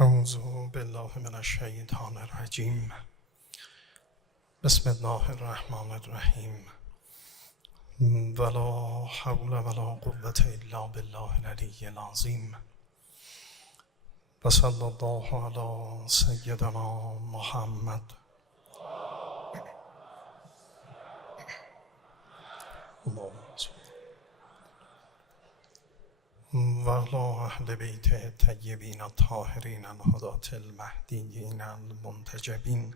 اعوذ بالله من الشیطان الرجیم. بسم الله الرحمن الرحیم. ولا حول ولا قوة الا بالله العلی العظیم. و صلی الله علی سیدنا محمد و علی اهل بیت الطیبین الطاهرین الهداة المهدیین المنتجبین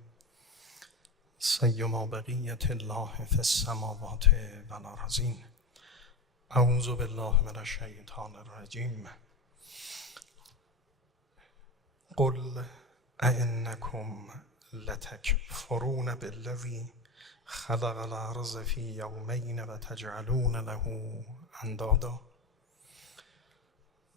سیما بقیة الله فی السماوات و الارضین. اعوذ بالله من الشیطان الرجیم. قل ائنکم لتکفرون بالذی خلق الارض فی یومین و تجعلون له اندادا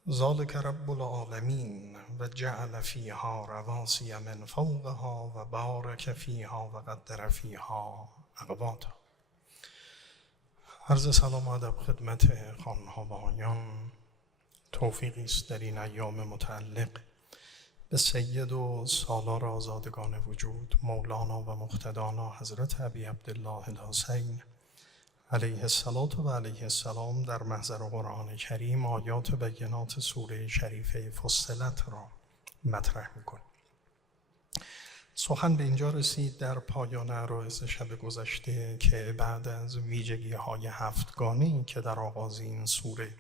ذلک رب العالمین و جعل فیها رواسي من فوقها و بارک فیها و قدر فیها اقواتا. عرض سلام و ادب خدمت خانم‌ها و آقایان. توفیقی است در این ایام متعلق به سید و سالار آزادگان وجود مولانا و مقتدانا حضرت ابی عبدالله الحسین علیه الصلاة و علیه السلام در محضر قرآن کریم آیات بینات سوره شریفه فصلت را مطرح می‌کنیم. سخن به اینجا رسید در پایان عرایض شب گذشته که بعد از ویژگی‌های هفتگانه‌ای که در آغاز این سوره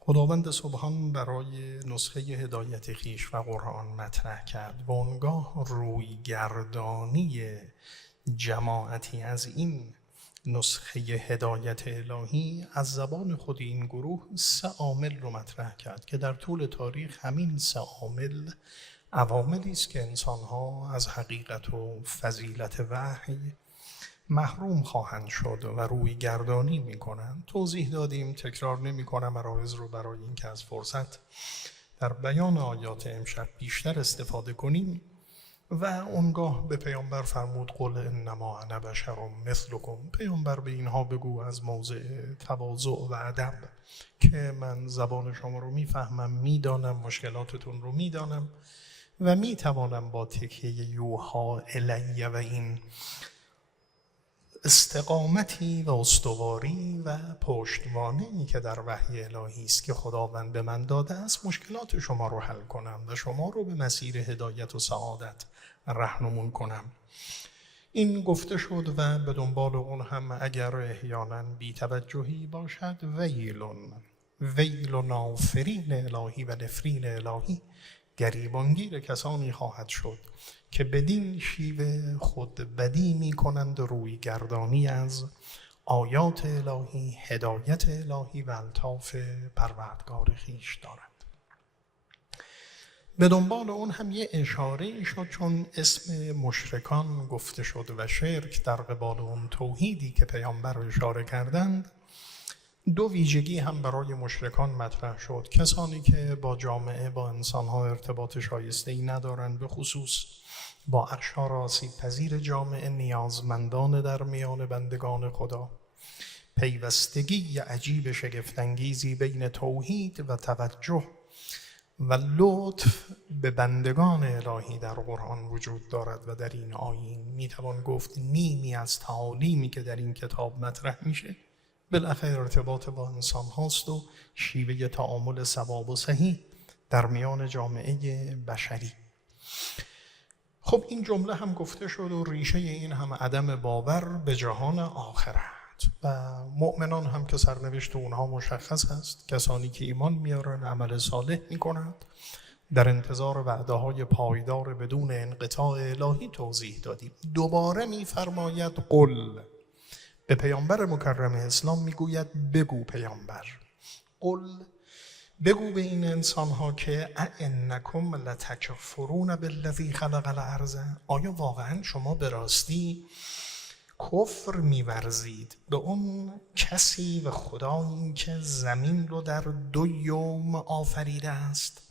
خداوند سبحان برای نسخه هدایت خویش و قرآن مطرح کرد و آنگاه روی گردانی جماعتی از این نسخه هدایت الهی از زبان خود این گروه 3 عامل رو مطرح کرد که در طول تاریخ همین 3 عامل عواملی است که انسان‌ها از حقیقت و فضیلت وحی محروم خواهند شد و روی گردانی می‌کنند. توضیح دادیم، تکرار نمی‌کنم عرایض رو برای اینکه از فرصت در بیان آیات امشب بیشتر استفاده کنیم. و اونگاه به پیامبر فرمود قل انما انا بشر مثلکم. پیامبر به اینها بگو از موضع تواضع و ادب که من زبان شما رو میفهمم، میدانم مشکلاتتون رو میدانم و میتوانم با تکیه یوها الیه و این استقامتی و استواری و پشتوانه‌ای که در وحی الهی است که خداوند به من داده است مشکلات شما رو حل کنم و شما رو به مسیر هدایت و سعادت راهنمون کنم. این گفته شد و به دنبال اون هم اگر احیانا بی توجهی باشد ویل نافرین الهی و نفرین الهی، گریبانگیر کسانی خواهد شد که بدین شیوه خود بدی می کنند و روی گردانی از آیات الهی، هدایت الهی و الطاف پروردگار خویش دارند. به دنبال اون هم یه اشاره شد چون اسم مشرکان گفته شد و شرک در قبال اون توحیدی که پیامبر اشاره کردند. 2 ویژگی هم برای مشرکان مطرح شد. کسانی که با جامعه، با انسانها ارتباط شایسته‌ای ندارند، به خصوص با اقشار آسیب پذیر جامعه، نیازمندان در میان بندگان خدا. پیوستگی عجیب شگفت‌انگیزی بین توحید و توجه و لطف به بندگان الهی در قرآن وجود دارد و در این آیین میتوان گفت نیمی از تعالیمی که در این کتاب مطرح میشه بالاخره ارتباط با انسان هاست و شیوه تعامل صواب و صحیح در میان جامعه بشری. خب این جمله هم گفته شد و ریشه این هم عدم باور به جهان آخرت و مؤمنان هم که سرنوشت اونها مشخص است، کسانی که ایمان میارن، عمل صالح میکنند، در انتظار وعده‌های پایدار بدون انقطاع الهی توضیح دادیم. دوباره میفرماید قل، به پیامبر مکرم اسلام میگوید بگو پیامبر، قل بگو به این انسان ها که ائنکم لتکفرون بالذی خلق الارض، آیا واقعا شما به راستی کفر می‌ورزید به اون کسی و خدایی که زمین رو در 2 یوم آفریده است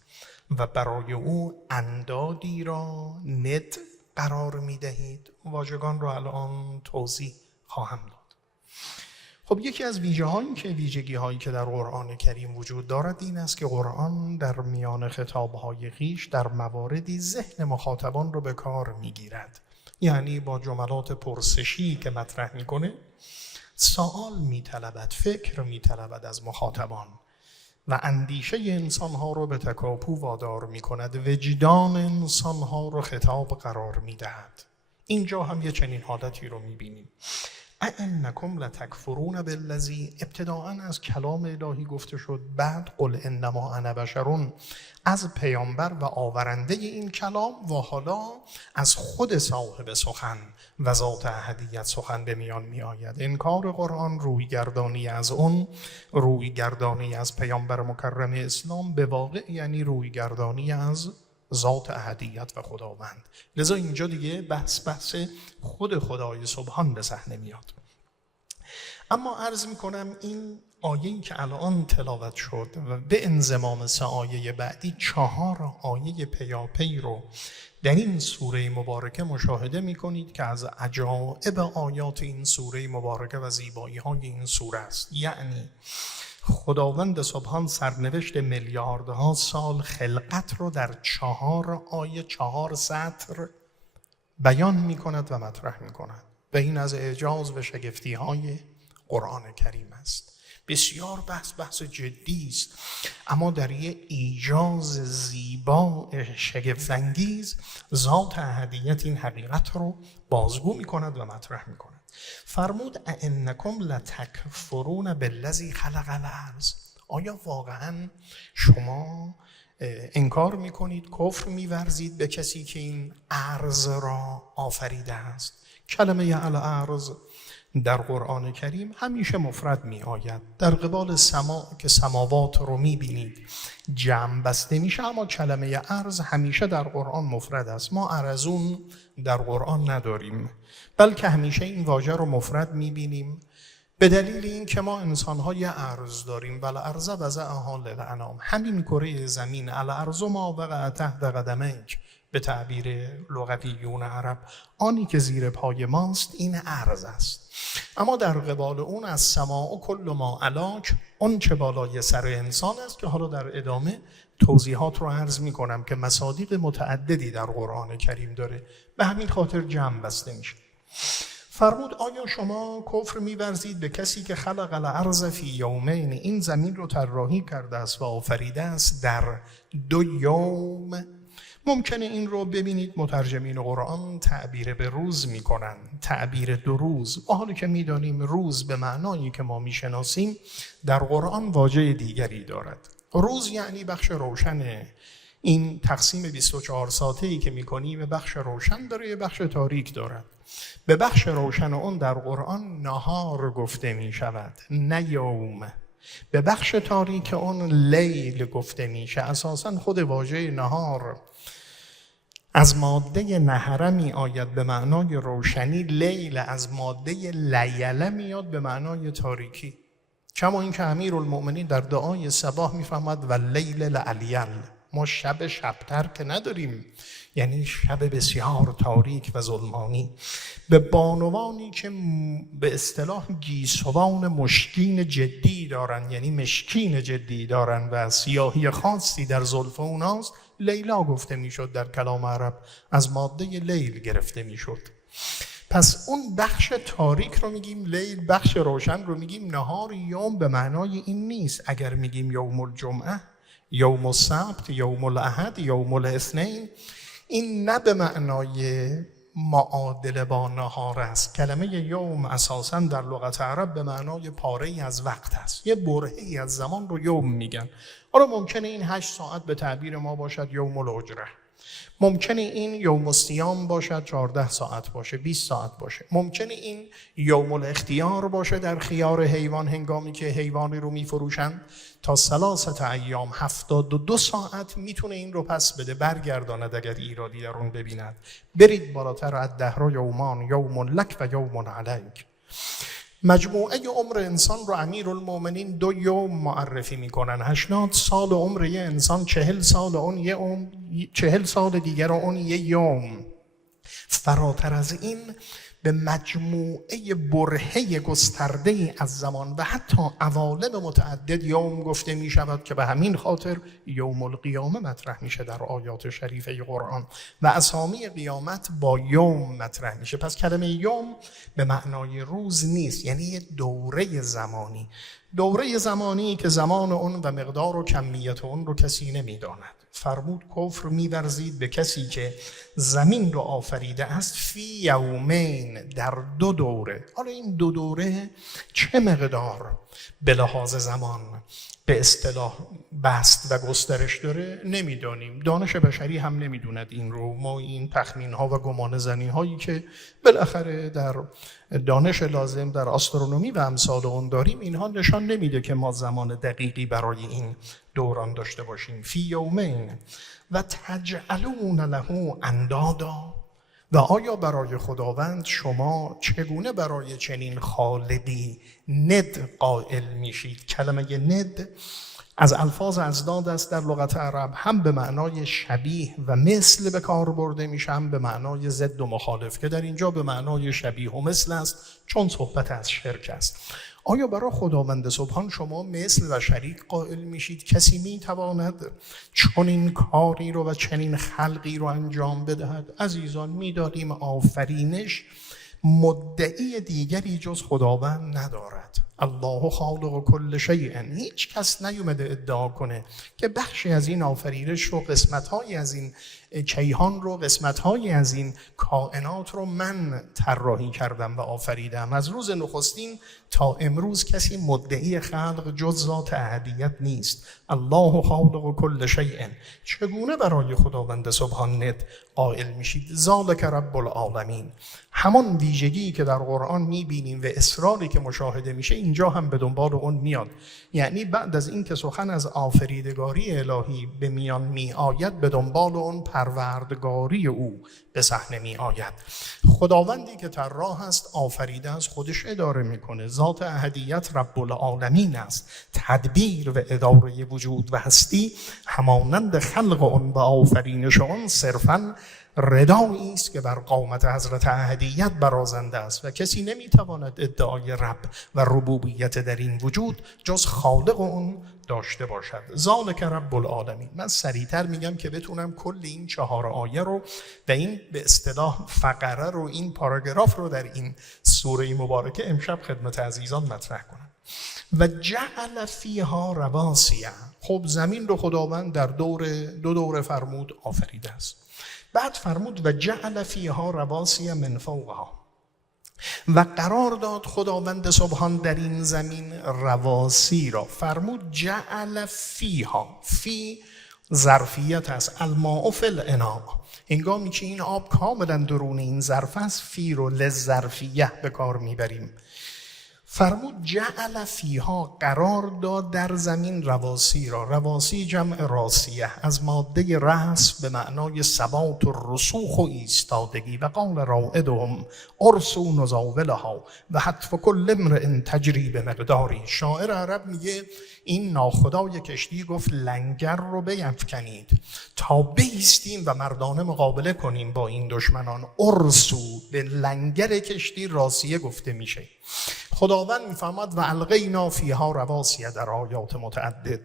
و برای او اندادی را ند قرار می‌دهید؟ واژگان رو الان توضیح خواهم داد. خب یکی از ویژگی هایی که در قرآن کریم وجود دارد این است که قرآن در میان خطابهای خویش در مواردی ذهن مخاطبان رو به کار میگیرد. یعنی با جملات پرسشی که مطرح میکنه سوال میطلبد، فکر میطلبد از مخاطبان و اندیشه انسانها رو به تکاپو وادار میکند، وجدان انسانها رو خطاب قرار میدهد. اینجا هم یه چنین حالتی رو میبینیم. أَإِنَّكُمْ لَتَكْفُرُونَ بِالَّذِي، ابتداءً از کلام الهی گفته شد، بعد قل انما انا بشر از پیامبر و آورنده این کلام، و حالا از خود صاحب سخن و ذات احدیت سخن به میان می آید. انکار قرآن رویگردانی از اون، رویگردانی از پیامبر مکرم اسلام، به واقع یعنی رویگردانی از ذات احدیت و خداوند. لذا اینجا دیگه بحث خود خدای سبحان به صحنه میاد. اما عرض میکنم این آیه‌ای که الان تلاوت شد و به انضمام 3 آیه بعدی 4 آیه پیاپی رو در این سوره مبارکه مشاهده میکنید که از عجایب آیات این سوره مبارکه و زیبایی های این سوره است. یعنی خداوند سبحان سرنوشت میلیاردها سال خلقت رو در 4 آیه 4 سطر بیان می کند و مطرح می کند و این از اعجاز و شگفتی های قرآن کریم است. بسیار بحث جدی است، اما در یه ایجاز زیبا شگفت‌انگیز ذات احدیت این حقیقت رو بازگو می کند و مطرح می کند. فرمود أَإِنَّكُمْ لَتَكْفُرُونَ بِالَّذِي خَلَقَ الْأَرْضَ، آیا واقعا شما انکار میکنید، کفر میورزید به کسی که این ارض را آفریده است؟ کلمه الارض در قرآن کریم همیشه مفرد می آید. در قبال سما که سماوات رو می بینید جمع بسته میشه، اما کلمه ارض همیشه در قرآن مفرد است. ما ارزون در قرآن نداریم، بلکه همیشه این واژه رو مفرد می بینیم به دلیل این که ما انسان‌های ارض داریم. والارض وضعها للانام، همین کره زمین الارض ما وقع تحت قدمیک، به تعبیر لغویون عرب آنی که زیر پای ماست این ارض است. اما در قبال اون از سماع کل ما علاک، اون چه بالای سر انسان است که حالا در ادامه توضیحات رو عرض می کنم که مصادیق متعددی در قرآن کریم داره، به همین خاطر جمع بسته میشه. فرمود آیا شما کفر می‌ورزید به کسی که خلق الارض فی یومین، این زمین رو طراحی کرده است و آفریده است در 2 یوم. ممکنه این رو ببینید مترجمین قرآن تعبیر به روز میکنن، تعبیر 2 روز، حالی که میدانیم روز به معنایی که ما میشناسیم در قرآن واژه دیگری دارد. روز یعنی بخش روشن. این تقسیم 24 ساعته‌ای که میکنیم به بخش روشن داره، یه بخش تاریک دارد. به بخش روشن اون در قرآن نهار گفته می شود، نه یوم. به بخش تاریک اون لیل گفته میشه. اساساً خود واژه نهار از ماده نهره می آید به معنای روشنی، لیل از ماده لیله میاد به معنای تاریکی. کما اینکه امیرالمؤمنین در دعای صباح میفهمد و لیل لعلیل، ما شبتر که نداریم، یعنی شب بسیار تاریک و ظلمانی. به بانوانی که به اصطلاح گیسوان مشکین جدی دارن، یعنی مشکین جدی دارن و سیاهی خاصی در زلف اوناست، لیلا گفته میشد در کلام عرب، از ماده لیل گرفته میشد. پس اون بخش تاریک رو میگیم لیل، بخش روشن رو میگیم نهار. یوم به معنای این نیست. اگر میگیم یوم الجمعه، یوم السبت، یوم الاحد، یوم الاثنین، این نه به معنای معادل با نهار است. کلمه یوم اساساً در لغت عرب به معنای پاره‌ای از وقت است. یه برهه‌ای از زمان رو یوم میگن. حالا ممکنه این 8 ساعت به تعبیر ما باشد یوم الاجره، ممکنه این یوم الصیام باشد 14 ساعت باشه، 20 ساعت باشه، ممکنه این یوم الاختیار باشه در خیار حیوان هنگامی که حیوانی رو میفروشن تا 3 ایام 72 ساعت میتونه این رو پس بده، برگرداند اگر ایرادی در اون ببیند. برید بالاتر، الدهر یومان، یوم لک و یوم علیک. مجموعه عمر انسان رو امیرالمؤمنین 2 یوم معرفی میکنن. 80 سال عمر یه انسان، 40 سال اون یه عمر، 40 سال دیگر اون یه یوم. فراتر از این به مجموعه برهه گسترده‌ای از زمان و حتی عوالم متعدد یوم گفته می شود که به همین خاطر یوم القیامه مطرح میشه در آیات شریفه قرآن و اسامی قیامت با یوم مطرح میشه. پس کلمه یوم به معنای روز نیست، یعنی یه دوره زمانی، دوره زمانی که زمان اون و مقدار و کمیت اون رو کسی نمیداند. فرمود کفر می‌ورزید به کسی که زمین رو آفریده است فی یومین، در 2 دوره. حالا این 2 دوره چه مقدار به لحاظ زمان به اصطلاح بست و گسترش داره نمیدانیم، دانش بشری هم نمیدوند این رو. ما این تخمین ها و گمان زنی هایی که بالاخره در دانش لازم در آسترونومی و امثال اون داریم، اینها نشان نمیده که ما زمان دقیقی برای این دوران داشته باشیم. فی یومین و تجعلون له اندادا، و آیا برای خداوند شما چگونه برای چنین خالقی ند قائل میشید؟ کلمه ند از الفاظ ازداد است در لغت عرب، هم به معنای شبیه و مثل به کار برده میشه، هم به معنای ضد و مخالف، که در اینجا به معنای شبیه و مثل است چون صحبت از شرک است. آیا برای خداوند سبحان شما مثل و شریک قائل میشید؟ کسی میتواند چنین کاری رو و چنین خلقی رو انجام بدهد؟ عزیزان میدانیم آفرینش مدعی دیگری جز خداوند ندارد. الله خالق کل شیء. هیچ کس نیومده ادعا کنه که بخشی از این آفرینش رو، قسمت‌هایی از این کیهان رو، قسمت‌هایی از این کائنات رو من طراحی کردم و آفریدم. از روز نخستین تا امروز کسی مدعی خلق جز ذات احدیت نیست. الله خالق کل شیء. چگونه برای خداوند سبحان ند قائل میشید؟ ذالک رب العالمین. همان ویژگی که در قرآن میبینیم و اصراری که مشاهده میشه اینجا هم به دنبال اون میاد. یعنی بعد از این که سخن از آفریدگاری الهی به میان می آید، به دنبال اون پروردگاری او به صحنه می آید. خداوندی که طراح است، آفریده است، خودش اداره میکنه. ذات احدیت رب العالمین است. تدبیر و اداره وجود و هستی همانند خلق اون و آفرینش اون صرفاً ردایی است که بر قامت حضرت احدیت برازنده است و کسی نمیتواند ادعای رب و ربوبیت در این وجود جز خالق اون داشته باشد. ذالک رب العالمین. من سریعتر میگم که بتونم کل این 4 آیه رو و این به اصطلاح فقره رو، این پاراگراف رو در این سوره مبارکه امشب خدمت عزیزان مطرح کنم. و جعل فیها رواسیه. خب زمین رو خداوند در 2 دوره فرمود آفریده است. بعد فرمود و جعل فیها رواسیه من فوقها، و قرار داد خداوند سبحان در این زمین رواسی را. فرمود جعل فیها، فی ظرفیت است، الماء فی الاناء. هنگامی که این آب کاملا درون این ظرف است، فی رو لظرفیه به کار میبریم. فرمود جعل فیها، قرار داد در زمین رواسی را. رواسی جمع راسیه، از ماده رأس به معنای ثبات و رسوخ و ایستادگی. و قال رائدهم ارسو نزاولها و حتف کل امرئ تجری به مقداری. شاعر عرب میگه این ناخدای کشتی گفت لنگر رو بیفکنید تا بایستیم و مردانه مقابله کنیم با این دشمنان. ارسو، به لنگر کشتی راسیه گفته میشه. خداوند میفهمد و القینا فیها رواسیه در آیات متعدد.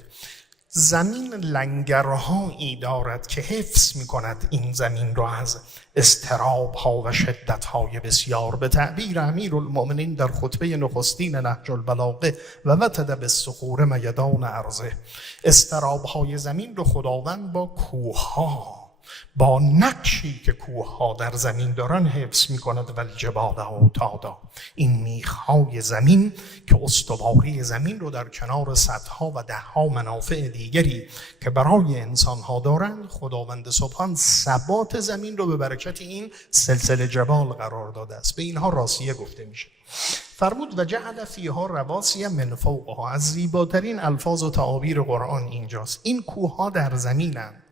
زمین لنگرهایی دارد که حفظ میکند این زمین را از اضطراب‌ها و شدت‌های بسیار. به تعبیر امیرالمؤمنین در خطبه نخستین نهج البلاغه و وتد بالصخور میدان ارضه، اضطراب‌های زمین رو خداوند با کوه‌ها، با نقشی که کوه‌ها در زمین دارن حفظ می‌کند. و الجبال اوتادا، این میخ‌های زمین که استواری زمین رو در کنار صدها و ده‌ها منافع دیگری که برای انسان‌ها دارند، خداوند سبحان ثبات زمین رو به برکت این سلسله جبال قرار داده است. به اینها راسیه گفته میشه. فرمود و جعل فیها رواسیه من فوقها. از زیباترین الفاظ و تعابیر قرآن اینجاست. این کوه‌ها در زمینند،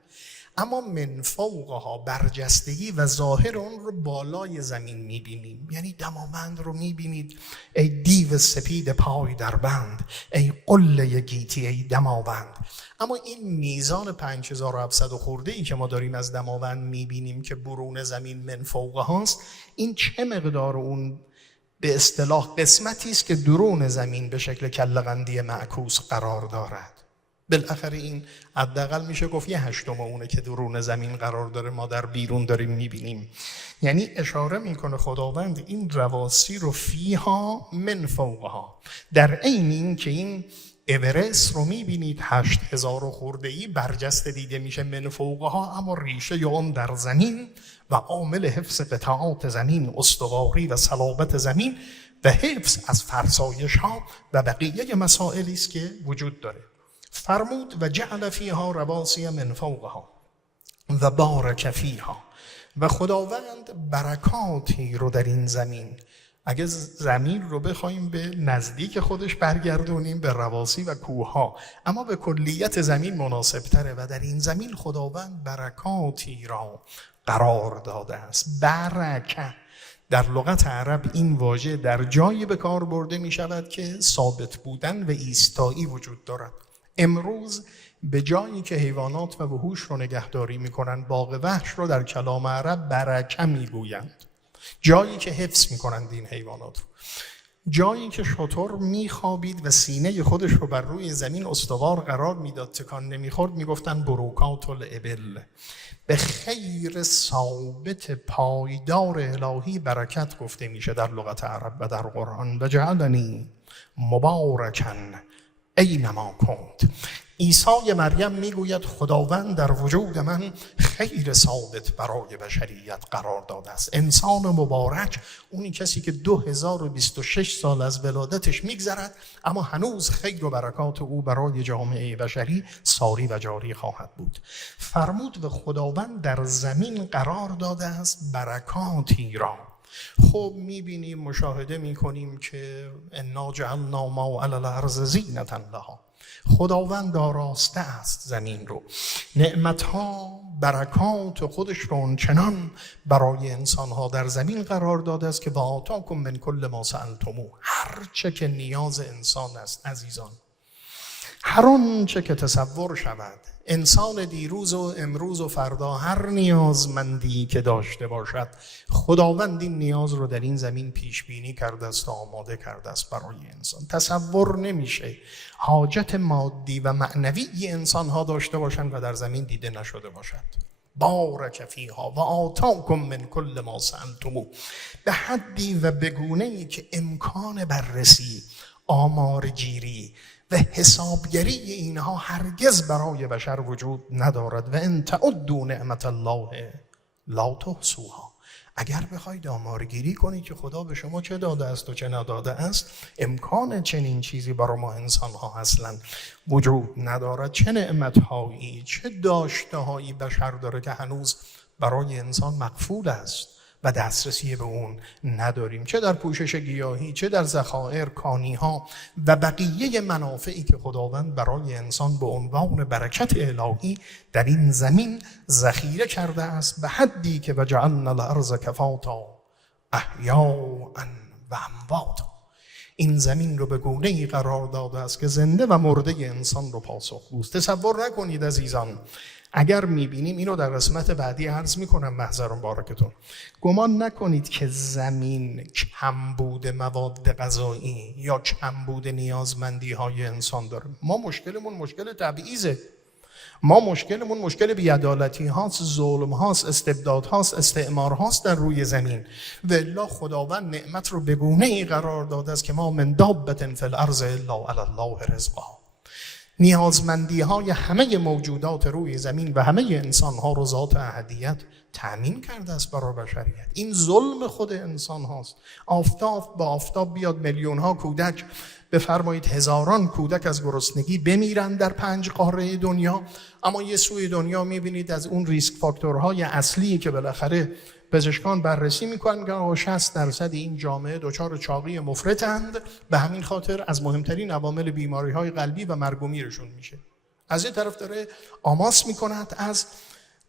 اما من فوقها برجستگی و ظاهر اون رو بالای زمین میبینیم. یعنی دماوند رو میبینید ای دیو سپید پای در بند، ای قله گیتی ای دماوند. اما این میزان 5700 خورده ای که ما داریم از دماوند میبینیم که برون زمین من فوقها است، این چه مقدار اون به اصطلاح قسمتی است که درون زمین به شکل کله‌قندی معکوس قرار دارد؟ بالاخره این حداقل میشه گفت 1/8 اونه که درون زمین قرار داره، ما در بیرون داریم میبینیم. یعنی اشاره میکنه خداوند این رواسی رو فیها من فوقها، در عین این که این اورست رو میبینید 8000 خورده‌ای برجسته دیده میشه من فوقها، اما ریشه اون در زمین و عامل حفظ قطعات زمین، استواری و صلابت زمین و حفظ از فرسایش ها و بقیه مسائلی است که وجود داره. فرمود و جعل فیها رواسی من فوقها و بارک فیها، و خداوند برکاتی رو در این زمین، اگه زمین رو بخوایم به نزدیک خودش برگردونیم به رواسی و کوهها، اما به کلیت زمین مناسب تره، و در این زمین خداوند برکاتی را قرار داده است. برکه در لغت عرب این واژه در جایی به کار برده می شود که ثابت بودن و ایستایی وجود دارد. امروز به جایی که حیوانات و وحوش رو نگهداری میکنن، باغ وحش رو در کلام عرب برکه میگویند، جایی که حفظ میکنند این حیوانات رو. جایی که شتر میخوابید و سینه خودش رو بر روی زمین استوار قرار میداد، تکان نمیخورد، میگفتن بروکات الابل. به خیر ثابت پایدار الهی برکت گفته میشه در لغت عرب و در قرآن. و جعلنی مبارکن اینما کنت. عیسی مریم میگوید خداوند در وجود من خیر ثابت برای بشریت قرار داده است. انسان مبارک اونی کسی که 2026 سال از ولادتش میگذرد، اما هنوز خیر و برکات او برای جامعه بشری ساری و جاری خواهد بود. فرمود و خداوند در زمین قرار داده است برکاتی را. خب میبینیم، مشاهده میکنیم که انا جعلنا ما علی الارض زینة لها، خداوند آراسته است زمین رو، نعمتها برکات خودش رو چنان برای انسانها در زمین قرار داده است که و آتاکم من کل ما سألتموه، هر چه که نیاز انسان است عزیزان، هر آنچه که تصور شود، انسان دیروز و امروز و فردا هر نیازمندی که داشته باشد، خداوند این نیاز رو در این زمین پیش بینی کرده است و آماده کرده است برای انسان. تصور نمیشه حاجت مادی و معنوی انسان ها داشته باشند و در زمین دیده نشده باشد. بارک فیها و آتاکم من کل ما سألتموه، به حدی و به گونه‌ای که امکان بررسی، آمارگیری و حسابگری اینها هرگز برای بشر وجود ندارد. و ان تعدوا نعمت الله لا تحصوها، اگر بخواید آمارگیری کنید که خدا به شما چه داده است و چه نداده است، امکان چنین چیزی برای ما انسان ها اصلا وجود ندارد. چه نعمتهایی، چه داشتهایی بشر داره که هنوز برای انسان مقفول است و دسترسی به اون نداریم، چه در پوشش گیاهی، چه در ذخایر، کانیها و بقیه منافعی که خداوند برای انسان به عنوان برکت الهی در این زمین ذخیره کرده است، به حدی که وجعلنا الارض کفاتا احیاء و امواتا، این زمین رو به گونه‌ای قرار داده است که زنده و مرده انسان رو پاسخگوست. تصور نکنید عزیزان، اگر میبینیم، اینو در قسمت بعدی عرض میکنم محضران بارکتون، گمان نکنید که زمین کمبود مواد غذایی یا کمبود نیازمندی های انسان داره. ما مشکلمون مشکل تبعیضه، ما مشکلمون مشکل بی‌عدالتی هاست، ظلم هاست، استبداد هاست، استعمار هاست در روی زمین. والله خداوند نعمت رو به گونه‌ای قرار داده است که ما من دابة فی الارض الا علی الله رزقها، نیازمندی های همه موجودات روی زمین و همه انسان ها رو ذات احدیت تأمین کرده است برای بشریت. این ظلم خود انسان هاست. آفتاب با آفتاب بیاد میلیون ها کودک، بفرمایید هزاران کودک از گرسنگی بمیرن در 5 قاره دنیا، اما یه سوی دنیا میبینید از اون ریسک فاکتورهای اصلی که بالاخره پزشکان بررسی میکنن که 60% این جامعه دچار چاقی مفرطند، به همین خاطر از مهمترین عوامل بیماری‌های قلبی و مرگ و میرشون میشه. از این طرف داره آماس میکند از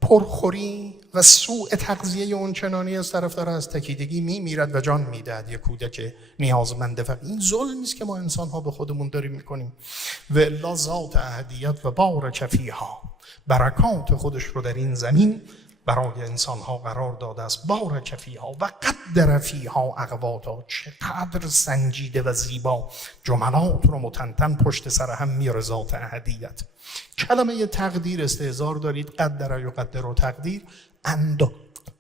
پرخوری و سوء تغذیه اون چنانی از طرف داره از تکیدگی میمیرد و جان میدهد. یک کودک نیازمنده. فقط این ظلمی است که ما انسان ها به خودمون داریم میکنیم. و الا ذات احدیت و بارک فیها، برکات خودش رو در این زمین برای انسان ها قرار داده است. بارک فیها و قدر فیها اقواتا، چقدر سنجیده و زیبا جملات رو متنتن پشت سر هم میاره ذات احدیت. کلمه تقدیر استهزار دارید. قدر یقدر و تقدیر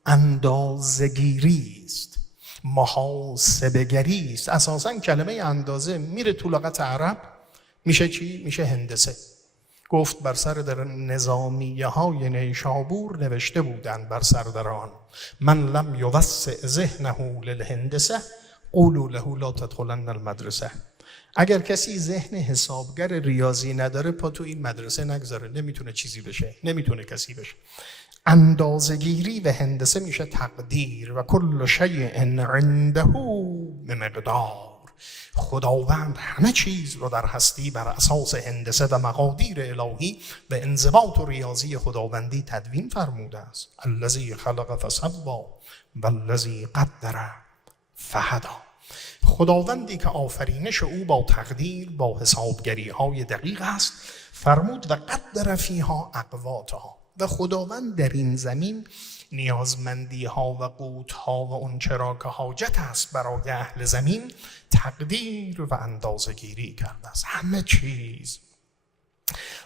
اندازه‌گیری است، محاسبه‌گری است. اساساً کلمه اندازه میره تو لغت عرب میشه چی؟ میشه هندسه. گفت بر سر در نظامیه های نیشابور نوشته بودند بر سر در آن: من لم یوسع ذهنه للهندسه قولوا له لا تدخلن المدرسه. اگر کسی ذهن حسابگر ریاضی نداره پا تو این مدرسه نگذاره، نمیتونه چیزی بشه، نمیتونه کسی بشه. اندازه‌گیری و هندسه میشه تقدیر. و کل شیء عنده بمقدار. خداوند همه چیز رو در هستی بر اساس هندسه و مقادیر الهی و انضباط و ریاضی خداوندی تدوین فرموده است. الذی خلق فسوی والذی قدر فهدی. خداوندی که آفرینش او با تقدیر، با حسابگری های دقیق است. فرمود و قدر فیها اقواتها. و خداوند در این زمین نیازمندی ها و قوت ها و اون چرا که حاجت است برای اهل زمین تقدیر و اندازه گیری کرده است. همه چیز،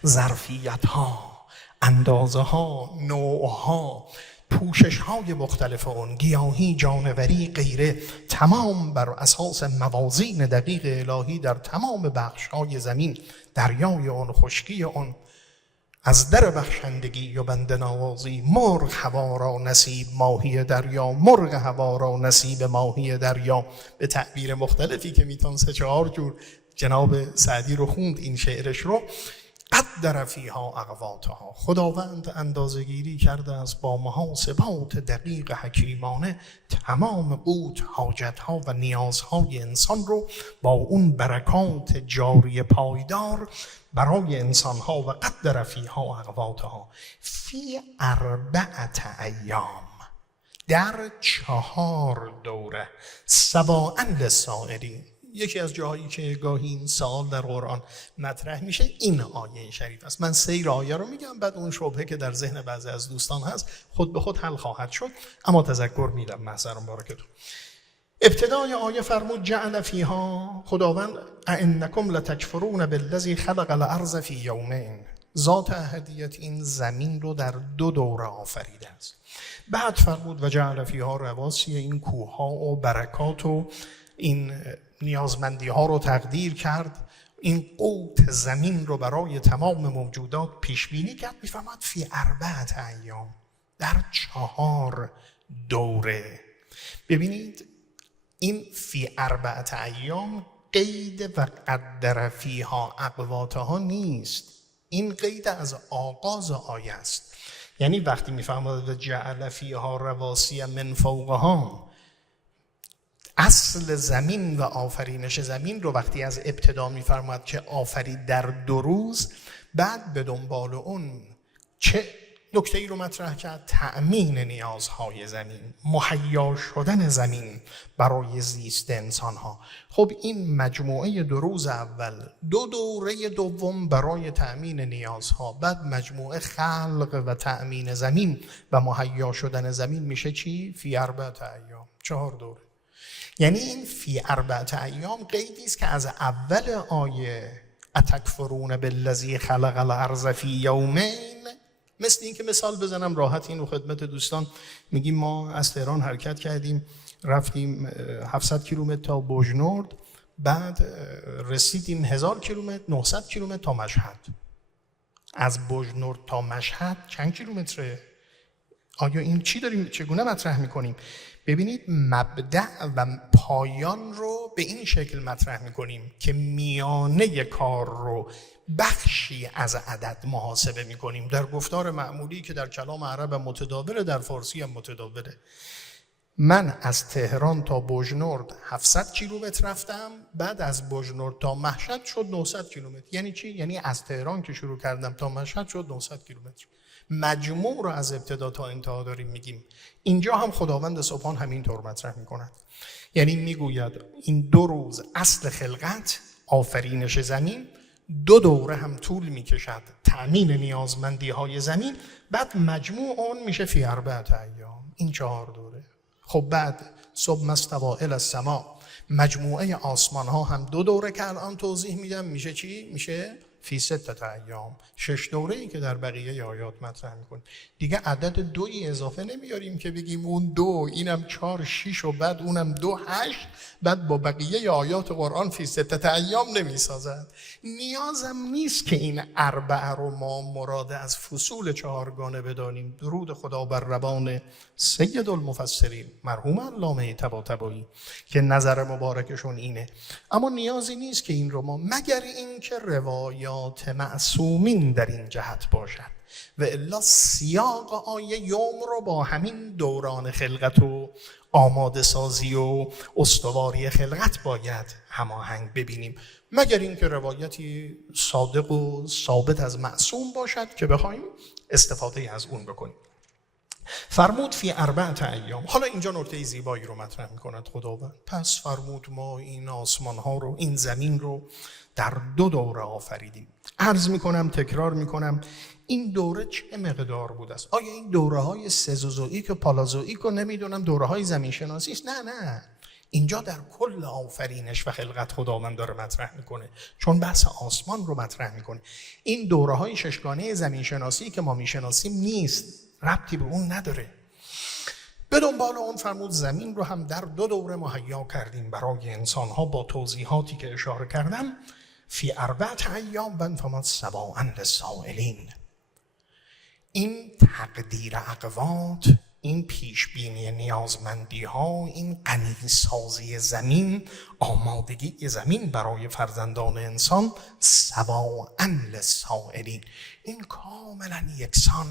ظرفیت ها، اندازه ها، نوع ها، پوشش های مختلف اون، گیاهی، جانوری، غیره، تمام بر اساس موازین دقیق الهی در تمام بخش های زمین، دریای اون، خشکی اون، از در بخشندگی و بنده نوازی. مرغ هوا را نصیب ماهی دریا، مرغ هوا را نصیب ماهی دریا. به تعبیر مختلفی که میتون 3-4 جور جناب سعدی رو خوند این شعرش رو. قدر فیها اقواتها. خداوند اندازه‌گیری کرده است با محاسبات دقیق حکیمانه تمام قوت، حاجتها و نیازهای انسان رو با اون برکات جاری پایدار برای انسانها. و قدر فیها اقواتها فی 4 ایام، در 4 دوره، سواء للسائلین. یکی از جاهایی که گاهی این سوال در قرآن مطرح میشه این آیه شریف است. من سیر آیه رو میگم، بعد اون شبهه که در ذهن بعضی از دوستان هست خود به خود حل خواهد شد، اما تذکر میدم محضر مبارکتون. ابتدای آیه فرمود جعل فیها، خداوند انکم لتکفرون بالذی خلق الارض فی یومین. ذات احدیت این زمین رو در 2 دوره آفریده است. بعد فرمود و جعل فیها رواسی، این کوهها و برکات و این نیازمندی ها رو تقدیر کرد. این قوت زمین رو برای تمام موجودات پیش بینی کرد. میفرماد فی 4 ایام، در 4 دوره. ببینید این فی 4 ایام قید و قدر فیها اقواتها نیست. این قید از آغاز آیه است. یعنی وقتی میفرماد جعل فیها رواسی من فوقها، اصل زمین و آفرینش زمین رو وقتی از ابتدا میفرماد که آفرید در 2 روز، بعد به دنبال اون چه نکته‌ای رو مطرح کرد؟ تأمین نیازهای زمین، مهیا شدن زمین برای زیست انسانها. خب این مجموعه 2 روز اول، 2 دوره دوم برای تأمین نیازها، بعد مجموعه خلق و تأمین زمین و مهیا شدن زمین میشه چی؟ فی 4 ایام، 4 دوره. یعنی این فی 4 ایام قیدی است که از اول آیه اتکفرون بالذی خلق الارض فی یومین. مثل این که مثال بزنم راحت اینو خدمت دوستان میگیم ما از تهران حرکت کردیم، رفتیم 700 کیلومتر تا بوجنورد، بعد رسیدیم 1000 کیلومتر 900 کیلومتر تا مشهد. از بوجنورد تا مشهد چند کیلومتره؟ آیا این چی داریم چگونه مطرح میکنیم؟ ببینید مبدأ و پایان رو به این شکل مطرح میکنیم که میانه کار رو بخشی از عدد محاسبه میکنیم. در گفتار معمولی که در کلام عرب متداوله، در فارسی هم متداوله. من از تهران تا بوجنورد 700 کیلومتر رفتم، بعد از بوجنورد تا مشهد شد 900 کیلومتر. یعنی چی؟ یعنی از تهران که شروع کردم تا مشهد شد 900 کیلومتر. مجموع رو از ابتدا تا انتها داریم میگیم. اینجا هم خداوند سبحان همینطور مطرح میکند، یعنی میگوید این 2 روز اصل خلقت، آفرینش زمین، 2 دوره هم طول میکشد تأمین نیازمندی های زمین، بعد مجموع اون میشه فی 4 ایام، این 4 دوره. خب بعد ثم استوى الی السما، مجموعه آسمان ها هم 2 دوره که الان توضیح میدم، میشه چی؟ میشه فی 6 ایام، 6 دوره ای که در بقیه آیات مطرح میکنه. دیگه عدد 2 اضافه نمیاریم که بگیم اون 2، اینم 4 6 و بعد اونم 2 8، بعد با بقیه آیات قرآن فی 6 ایام نمیسازد. نیازم نیست که این 4 رو ما مراد از فصول 4 بدانیم. درود خدا بر روان سید المفسرین مرحوم علامه طباطبایی که نظر مبارکشون اینه. اما نیازی نیست که این رو ما، مگر این که روایات معصومین در این جهت باشد، و الا سیاق آیه یوم رو با همین دوران خلقت و آماده سازی و استواری خلقت باید هماهنگ ببینیم، مگر این که روایتی صادق و ثابت از معصوم باشد که بخوایم استفاده از اون بکنیم. فرمود فی 4 ایام. حالا اینجا نکته زیبایی رو مطرح میکند خداوند. پس فرمود ما این آسمان ها رو، این زمین رو در 2 دوره آفریدیم. عرض میکنم، تکرار میکنم، این دوره چه مقدار بوده است؟ آیا این دوره های سزوزوئیک و پالازوئیک و نمیدونم دوره های زمین شناسی است؟ نه، اینجا در کل آفرینش و خلقت خداوند داره مطرح میکنه، چون بحث آسمان رو مطرح میکنه. این دوره های 6گانه زمین شناسی که ما میشناسیم نیست، ربطی به اون نداره. به دنبال اون فرمود زمین رو هم در 2 دوره مهیا کردیم برای انسان ها با توضیحاتی که اشاره کردم. فی 4 ایام و فما سباء للسائلین. این تقدیر اقوات، این پیشبینی نیازمندی ها، این غنی سازی زمین، آمادگی زمین برای فرزندان انسان، سباء للسائلین، این کاملا یکسان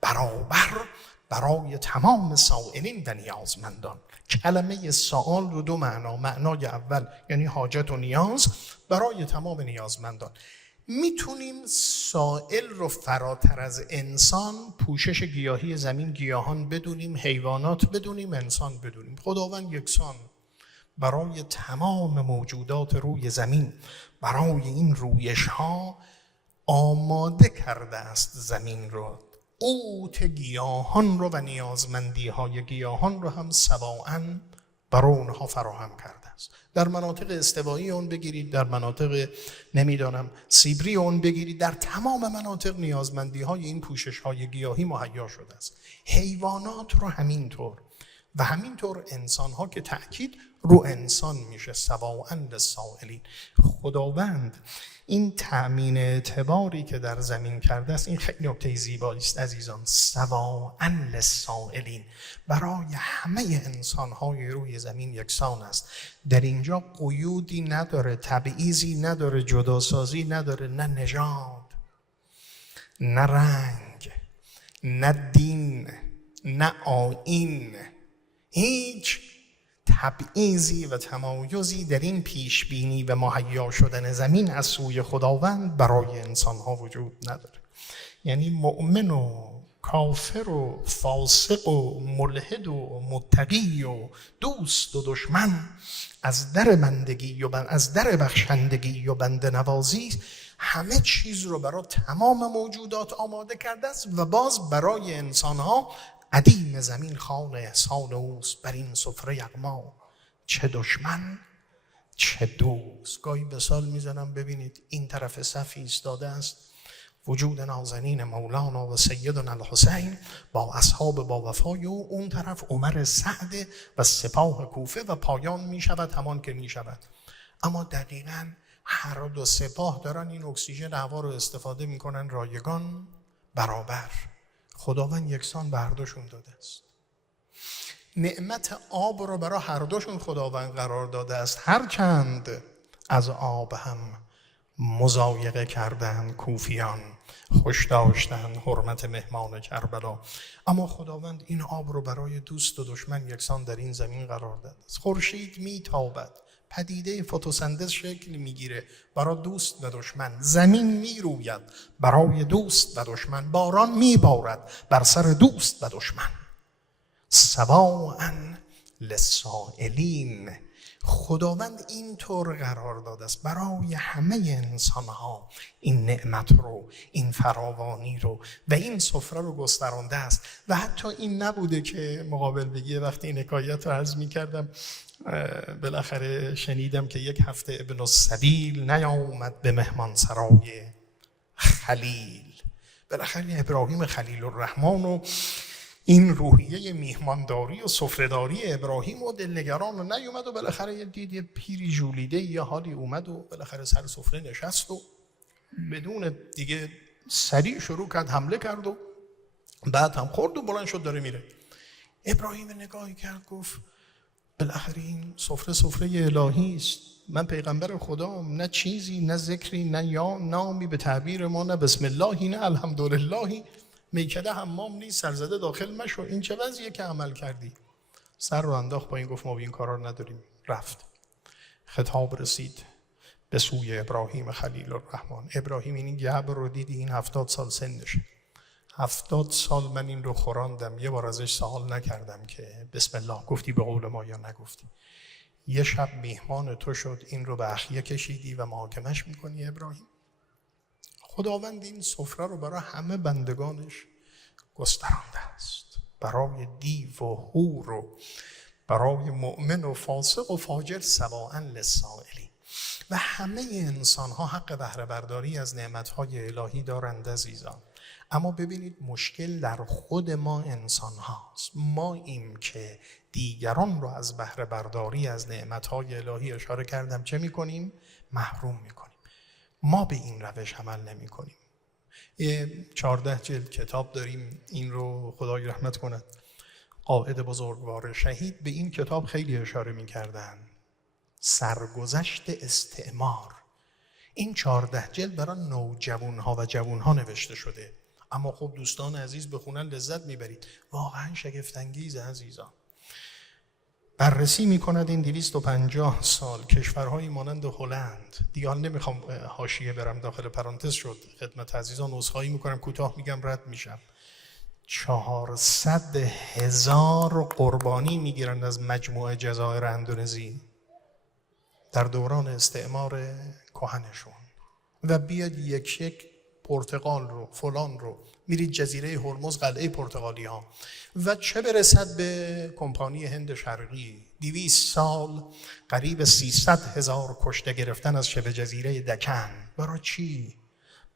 برابر برای تمام سائلین و نیازمندان. کلمه سوال رو 2 معنا، معنای اول یعنی حاجت و نیاز برای تمام نیازمندان. میتونیم سائل رو فراتر از انسان، پوشش گیاهی زمین، گیاهان بدونیم، حیوانات بدونیم، انسان بدونیم. خداوند یکسان برای تمام موجودات روی زمین، برای این رویش ها آماده کرده است زمین رو. قوت گیاهان رو و نیازمندی های گیاهان رو هم سباء برای اونها فراهم کرده است. در مناطق استوایی اون بگیرید، در مناطق نمیدانم سیبری اون بگیرید، در تمام مناطق نیازمندی های این پوشش های گیاهی مهیا شده است. حیوانات رو همینطور و همینطور انسان ها که تأکید رو انسان میشه، سباء للسائلین. خداوند این تأمین اعتباری که در زمین کرده است، این خیلی نکته زیبایی است عزیزان. سباء للسائلین، برای همه انسان‌های روی زمین یکسان است. در اینجا قیودی نداره، تبعیضی نداره، جداسازی نداره، نه نژاد، نه رنگ، نه دین، نه آیین، هیچ تبعیضی و تمایزی در این پیشبینی و مهیا شدن زمین از سوی خداوند برای انسانها وجود نداره. یعنی مؤمن و کافر و فاسق و ملحد و متقی و دوست و دشمن، از در بندگی و از در بخشندگی و بنده نوازی، همه چیز رو برای تمام موجودات آماده کرده است و باز برای انسانها عدیم زمین خوان احسان اوست، بر این سفره یغما چه دشمن چه دوست. گاهی مثال میزنم، ببینید این طرف صف ایستاده است وجود نازنین مولانا و سیدنا الحسین با اصحاب با وفای او، اون طرف عمر سعد و سپاه کوفه و پایان میشود همان که میشود. اما دقیقاً هر 2 سپاه دارن این اکسیژن هوا رو استفاده میکنن رایگان برابر. خداوند یکسان به هر دوشون داده است. نعمت آب رو برای هر دوشون خداوند قرار داده است، هرچند از آب هم مضایقه کردن کوفیان، خوش داشتن حرمت مهمان کربلا، اما خداوند این آب رو برای دوست و دشمن یکسان در این زمین قرار داده است. خورشید میتابد پدیده فتوسنتز شکل میگیره برای دوست و دشمن. زمین میروید برای دوست و دشمن. باران میبارد بر سر دوست و دشمن. سواء للسائلین. خداوند اینطور قرار داده است برای همه انسانها این نعمت رو، این فراوانی رو و این سفره رو گسترانده است. و حتی این نبوده که مقابل بگیه. وقتی این حکایت رو عرض می‌کردم بالاخره شنیدم که یک هفته ابن السبیل نیامد به مهمانسرای خلیل. بالاخره ابراهیم خلیل الرحمن و این روحیه میهمانداری و سفره‌داری ابراهیم و دلنگران و نیومد و بالاخره دید یه پیری جولیده یه حالی اومد و بالاخره سر سفره نشست و بدون دیگه سریع شروع کرد حمله کرد و بعد هم خورد و بلند شد داره میره. ابراهیم نگاهی کرد گفت بالاخره این سفره الهی است. من پیغمبر خدام، نه چیزی نه ذکری نه نامی به تعبیر ما، نه بسم اللهی نه الحمدللهی. میکده حمام نیست، سرزده داخل مشو. این چه وضعیه که عمل کردی؟ سر رو انداخت با این گفت ما به این کارا نداریم. رفت. خطاب رسید به سوی ابراهیم خلیل الرحمن. ابراهیم این گبر رو دیدی، این 70 سال سنشه. 70 سال من این رو خوراندم، یه بار ازش سوال نکردم که بسم الله گفتی به قول ما یا نگفتی. یه شب میهمان تو شد، این رو به اخیه کشیدی و محاکمش میکنی ابراهیم. خداوند این سفره رو برای همه بندگانش گسترانده است. برای دیو و حور و برای مؤمن و فاسق و فاجر سواء للسائلین. و همه انسان ها حق بهره برداری از نعمتهای الهی دارند عزیزان. اما ببینید مشکل در خود ما انسان هاست. ما ایم که دیگران رو از بهره برداری از نعمتهای الهی اشاره کردم چه میکنیم؟ محروم میکنیم. ما به این روش عمل نمی کنیم. 14 جلد کتاب داریم، این رو خدای رحمت کند قائد بزرگوار شهید به این کتاب خیلی اشاره می کردن. سرگذشت استعمار. این 14 جلد برای نوجوانها و جوانها نوشته شده. اما خب دوستان عزیز بخونن لذت میبرید. واقعا شگفت‌انگیز عزیزان. بررسی میکند این 250 سال کشورهایی مانند هلند، دیگه حال نمیخوام حاشیه برم، داخل پرانتز شد، خدمت عزیزان عذرخواهی میکنم، کوتاه میگم رد میشم. 400,000 قربانی میگیرند از مجموعه جزایر اندونزی در دوران استعمار کهنشون. و بیاد یک پرتغال رو فلان رو میرید جزیره هرمز، قلعه پرتغالی ها، و چه برسد به کمپانی هند شرقی 200 سال قریب 300,000 کشته گرفتن از شبه جزیره دکن. برای چی؟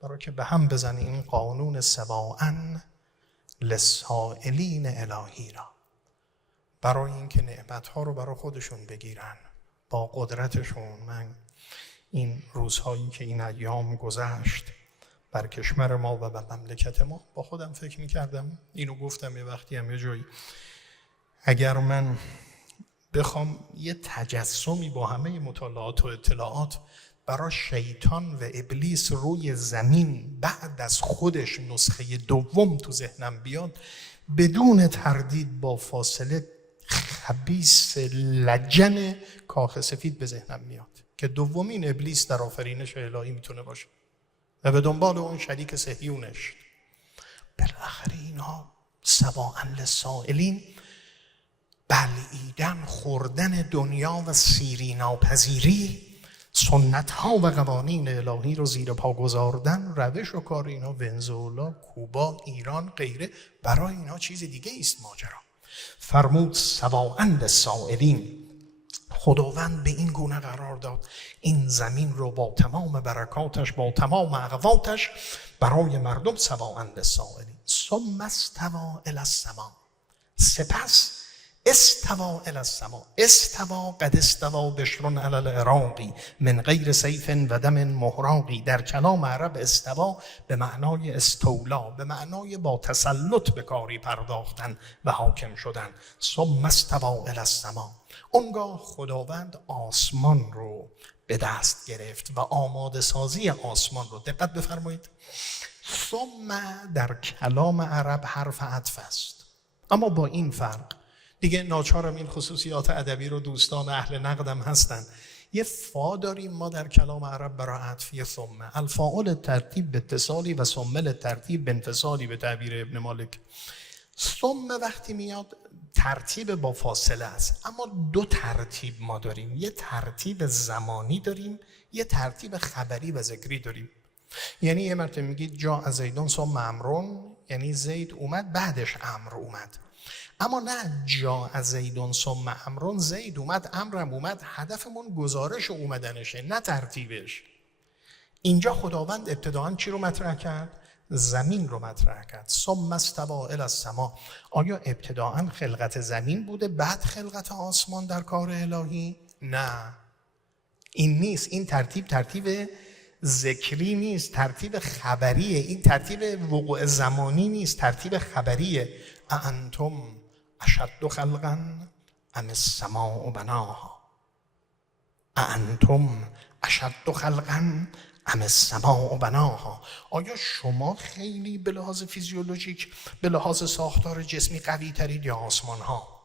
برای که به هم بزنه این قانون سواء للسائلین الهی را. برای اینکه نعمتها رو برای خودشون بگیرن با قدرتشون. من این روزهایی که این ایام گذشت بر کشور ما و بر مملکت ما با خودم فکر میکردم، اینو گفتم یه وقتی هم یه جایی، اگر من بخوام یه تجسمی با همه مطالعات و اطلاعات برای شیطان و ابلیس روی زمین بعد از خودش نسخه دوم تو ذهنم بیاد، بدون تردید با فاصله خبیث لجن کاخ سفید به ذهنم میاد که دومین ابلیس در آفرینش الهی میتونه باشه و به دنبال اون شریک صهیونش. بالاخره اینا سواء للسائلین، بلعیدن، خوردن دنیا و سیری ناپذیری، سنت ها و قوانین الهی رو زیر پا گذاردن، روش و کار اینا، ونزوئلا، کوبا، ایران، غیره، برای اینا چیز دیگه است ماجرا. فرمود سواء للسائلین. خداوند به این گونه قرار داد این زمین رو با تمام برکاتش، با تمام اقواتش برای مردم سواء للسائلین. ثم استوى الی السماء. سپس استوى الی السماء. استوى قد استوى بشر علی العراق من غیر سیف و دم محراقی. در کلام عرب استوى به معنای استولا، به معنای با تسلط به کاری پرداختن و حاکم شدن. ثم استوى الی السماء. اونگاه خداوند آسمان رو به دست گرفت و آماده سازی آسمان رو، دقت بفرمایید، ثم در کلام عرب حرف عطف است، اما با این فرق، دیگه ناچارم این خصوصیات ادبی رو دوستان اهل نقدم هستن، یه فا داریم ما در کلام عرب برای عطفی ثم، الفاعل ترتیب به اتصالی و ثم ترتیب به انفصالی به تعبیر ابن مالک. ثم وقتی میاد ترتیب با فاصله است، اما دو ترتیب ما داریم، یه ترتیب زمانی داریم، یه ترتیب خبری و ذکری داریم. یعنی یه مرتبه میگید جاء زیدون ثم عمرون، یعنی زید اومد بعدش عمرو اومد. اما نه جاء زیدون ثم عمرون، زید اومد عمرو اومد، هدفمون گزارش اومدنشه نه ترتیبش. اینجا خداوند ابتداً چی رو مطرح کرد؟ زمین رو مطرح کرد. ثم استوى الی السماء. آیا ابتداء خلقت زمین بوده بعد خلقت آسمان در کار الهی؟ نه، این نیست. این ترتیب ذکری نیست، ترتیب خبریه. این ترتیب وقوع زمانی نیست، ترتیب خبریه. اانتم اشد خلقا ام السماء بناها، اانتم اشد خلقا ام السماء بناها. آیا شما خیلی به لحاظ فیزیولوژیک، به لحاظ ساختار جسمی قوی ترید یا آسمان ها؟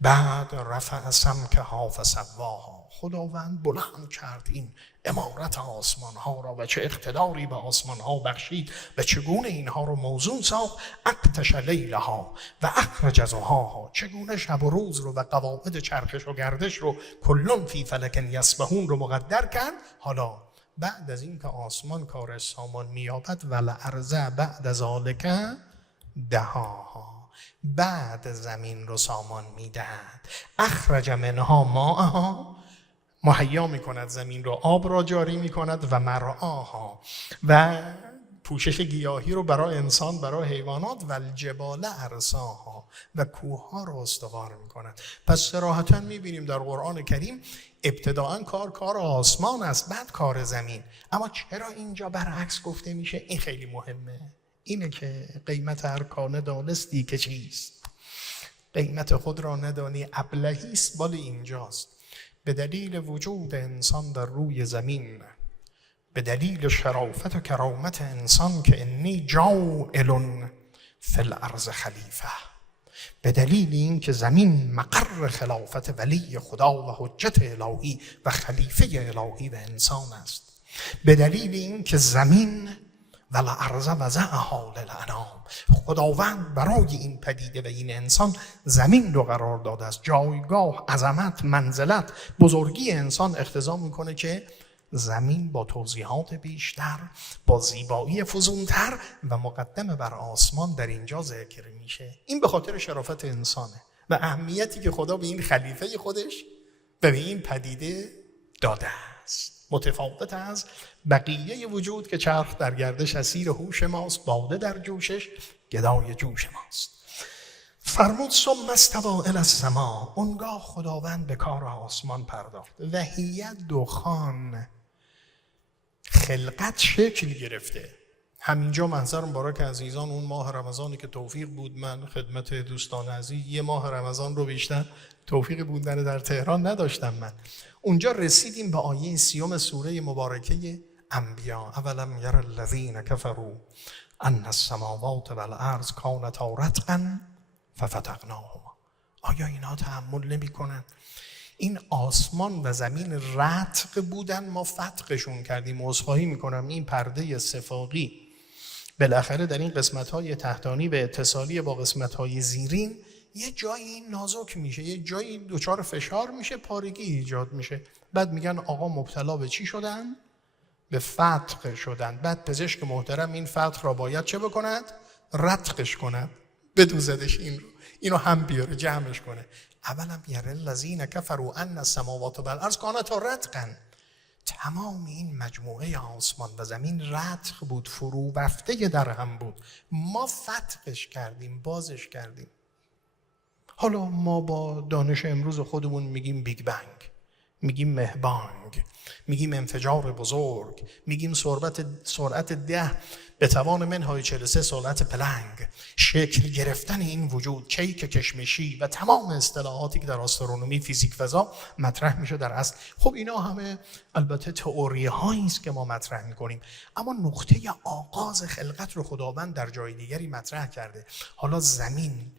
بعد رفع سمکها فسواها. خداوند بلند کرد این عمارت آسمان ها را و چه اقتداری به آسمان ها بخشید و چگونه اینها رو موزون ساخت. اقتش لیلها و اخرج ضحاها. چگونه شب و روز رو و قواعد چرخش و گردش رو کلون فی فلک یسبحون رو مقدر کرد. حالا بعد از این که آسمان کار سامان می‌یابد والارض بعد ذالک دهاها، بعد زمین رو سامان میدهد. اخرج منها ماءها، مهیا میکند زمین رو، آب را جاری میکند و مرعاها، و پوشش گیاهی رو برای انسان، برای حیوانات، و الجبال ارساها، و کوهها رو استوار میکند. پس صراحتاً میبینیم در قرآن کریم ابتداءً کار آسمان است بعد کار زمین. اما چرا اینجا برعکس گفته میشه؟ این خیلی مهمه. اینه که قیمت هر کانه دانستی که چیست، قیمت خود را ندانی ابلهی است. بال اینجاست. به دلیل وجود انسان در روی زمین، به دلیل شرافت و کرامت انسان که انی جاعل فی الارض خلیفه، به دلیل این که زمین مقر خلافت ولی خدا و حجت الهی و خلیفه الهی و انسان است، به دلیل این که زمین والارض وضعها للانام، خداوند برای این پدیده و این انسان زمین رو قرار داده است. جایگاه، عظمت، منزلت، بزرگی انسان اقتضا میکنه که زمین با توضیحات بیشتر، با زیبایی فزونتر و مقدم بر آسمان در اینجا ذکر میشه. این به خاطر شرافت انسانه و اهمیتی که خدا به این خلیفه خودش و به این پدیده داده است. متفاوت از بقیه وجود که چرخ در گردش اسیر هوش ماست، باده در جوشش گدای جوش ماست. فرمود ثم استوى الی السماء. اونگاه خداوند به کار آسمان پرداخت. و هی دخان، خلقت شکل گرفته. همینجا محضر مبارک عزیزان، اون ماه رمضانی که توفیق بود من خدمت دوستان عزیز یه ماه رمضان رو بیشتر توفیق بودن در تهران نداشتم. من اونجا رسیدیم به آیه 30 سوره مبارکه انبیا. اولم یر الذین کفروا ان السماوات والارض کانتا رتقا ففتقناهما. آیا اینا تحمل نمی کنن؟ این آسمان و زمین رتق بودن، ما فتقشون کردیم. عذرخواهی میکنم، این پرده صفاقی بالاخره در این قسمت‌های تحتانی و اتصالی با قسمت‌های زیرین یه جایی نازک میشه، یه جایی دچار فشار میشه، پارگی ایجاد میشه. بعد میگن آقا مبتلا به چی شدن؟ به فتق شدن. بعد پزشک محترم این فتق را باید چه بکند؟ رتقش کند، بدوزدش این رو، اینو هم بیاره جمعش کنه. اولم یر الذین کفروا ان السماوات والارض کانتا رتقا. تمام این مجموعه آسمان و زمین رتق بود، فرو رفته در هم بود. ما فتقش کردیم، بازش کردیم. حالا ما با دانش امروز خودمون میگیم بیگ بنگ، میگیم مهبانگ، میگیم انفجار بزرگ، میگیم سرعت 10 به توان منهای 43 سرعت پلنگ، شکل گرفتن این وجود، کیک کشمشی و تمام اصطلاحاتی که در آسترونومی، فیزیک، فضا مطرح میشه در اصل. خب اینا همه البته تئوری هایی است که ما مطرح میکنیم، اما نقطه آغاز خلقت رو خداوند در جای دیگری مطرح کرده. حالا زمین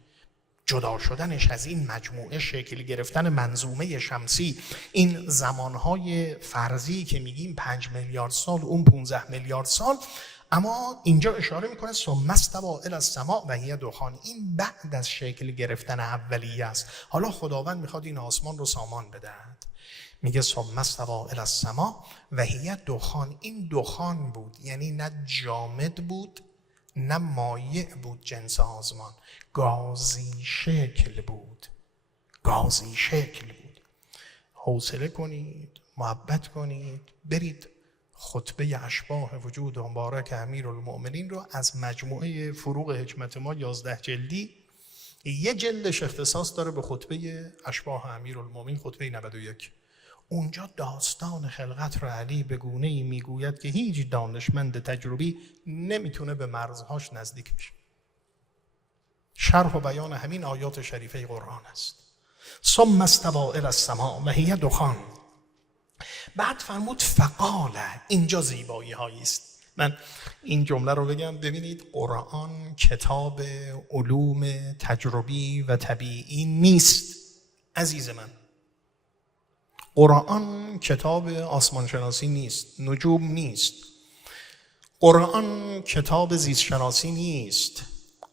جدا شدنش از این مجموعه، شکل گرفتن منظومه شمسی، این زمانهای فرضی که میگیم 5 میلیارد سال، اون 15 میلیارد سال. اما اینجا اشاره میکنه ثم استوی الی السماء و هی دخان. این بعد از شکل گرفتن اولیه است. حالا خداوند میخواد این آسمان رو سامان بدهد. میگه ثم استوی الی السماء و هی دخان. این دخان بود، یعنی نه جامد بود نه مایع بود، جنس آسمان گازی شکل بود. گازی شکل بود. حوصله کنید، محبت کنید، برید خطبه اشباح وجود مبارک امیرالمؤمنین رو از مجموعه فروغ حکمت ما 11 جلدی، یه جلدش اختصاص داره به خطبه اشباح امیرالمؤمنین، خطبه 91. اونجا داستان خلقت رو علی به گونه‌ای میگوید که هیچ دانشمند تجربی نمیتونه به مرزهاش نزدیک بشه. شرح و بیان همین آیات شریفه قرآن است. ثم استوی الی السماء و هی دخان. بعد فرمود فقال. اینجا زیبایی هایی است. من این جمله رو بگم. ببینید، قرآن کتاب علوم تجربی و طبیعی نیست عزیز من. قرآن کتاب آسمان شناسی نیست، نجوم نیست. قرآن کتاب زیست شناسی نیست.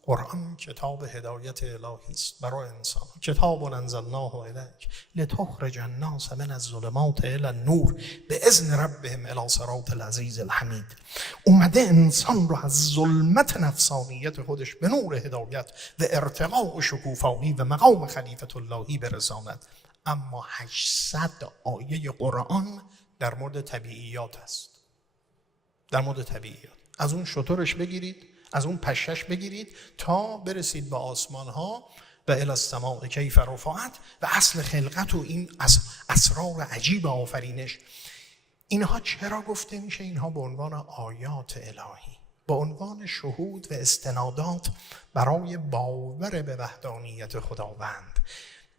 قرآن کتاب هدایت الهی است برای انسان. کتاب انزلناه الیک لتخرج الناس من الظلمات الی النور باذن ربهم الی صراط العزیز الحمید. اومده انسان رو از ظلمت نفسانیت خودش به نور هدایت و ارتقاء و شکوفایی و مقام خلیفت اللهی برساند. اما 800 آیه قرآن در مورد طبیعیات است. در مورد طبیعیات. از اون شترش بگیرید، از اون پشش بگیرید تا برسید به آسمان ها و الی السماء کیف رفعت و اصل خلقت و این اسرار عجیب آفرینش. اینها چرا گفته میشه؟ اینها به عنوان آیات الهی، به عنوان شهود و استنادات برای باور به وحدانیت خداوند،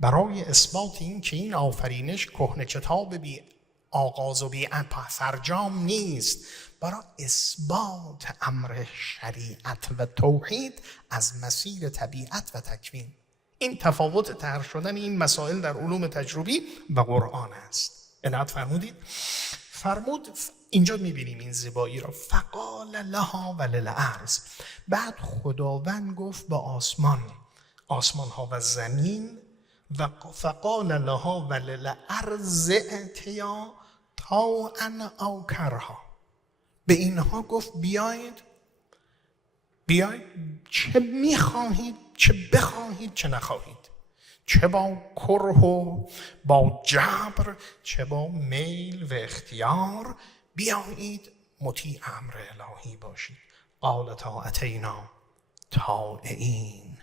برای اثبات این که این آفرینش کهنه کتاب بی آغاز و بی فرجام نیست، برای اثبات امر شریعت و توحید از مسیر طبیعت و تکوین. این تفاوت طرح شدن این مسائل در علوم تجربی و قرآن است. عنایت فرمود اینجا میبینیم این زیبایی را. فقال لها وللارض. بعد خداوند گفت به آسمان ها و زمین، و فقال لها وللارض ائتیا طوعا او کرها. به اینها گفت بیایید، چه میخواهید، چه بخواهید، چه نخواهید، چه با کره و با جبر، چه با میل و اختیار، بیایید مطیع امر الهی باشید. قالتا اتینا طائعین.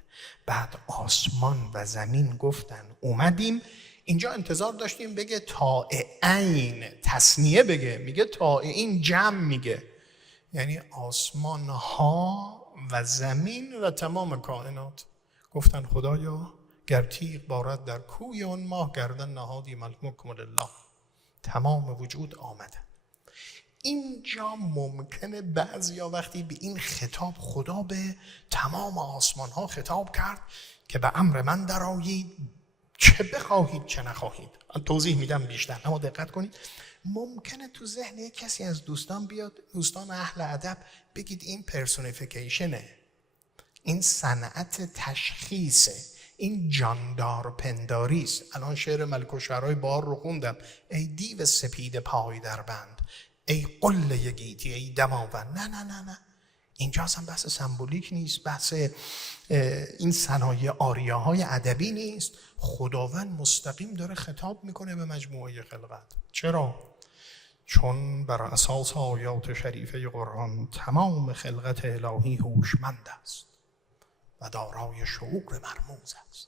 بعد آسمان و زمین گفتن اومدیم. اینجا انتظار داشتیم بگه طائعین، تثنیه بگه، میگه طائعین جمع میگه، یعنی آسمان ها و زمین و تمام کائنات گفتن خدایا گر تیغ بارد در کوی اون ماه، گردن نهادیم الحکم لله. تمام وجود آمده. اینجا ممکنه بعضیا وقتی به این خطاب خدا به تمام آسمان ها خطاب کرد که به امر من درآیید، چه بخواهید چه نخواهید. توضیح میدم بیشتر، اما دقت کنید. ممکنه تو ذهن یک کسی از دوستان بیاد، دوستان اهل ادب، بگید این پرسونیفیکیشنه، این صنعت تشخیصه، این جاندار پنداری است. الان شعر ملک الشعرای بار رو خوندم. ای دیو سپید پای در بند، ای قله گیتی، ای دماوند. نه اینجا اصلا بحث سمبولیک نیست، بحث این صنایع آریاهای ادبی نیست. خداوند مستقیم داره خطاب میکنه به مجموعه خلقت. چرا؟ چون بر اساس آیات شریفه قرآن تمام خلقت الهی هوشمند است و دارای شعور مرموز است.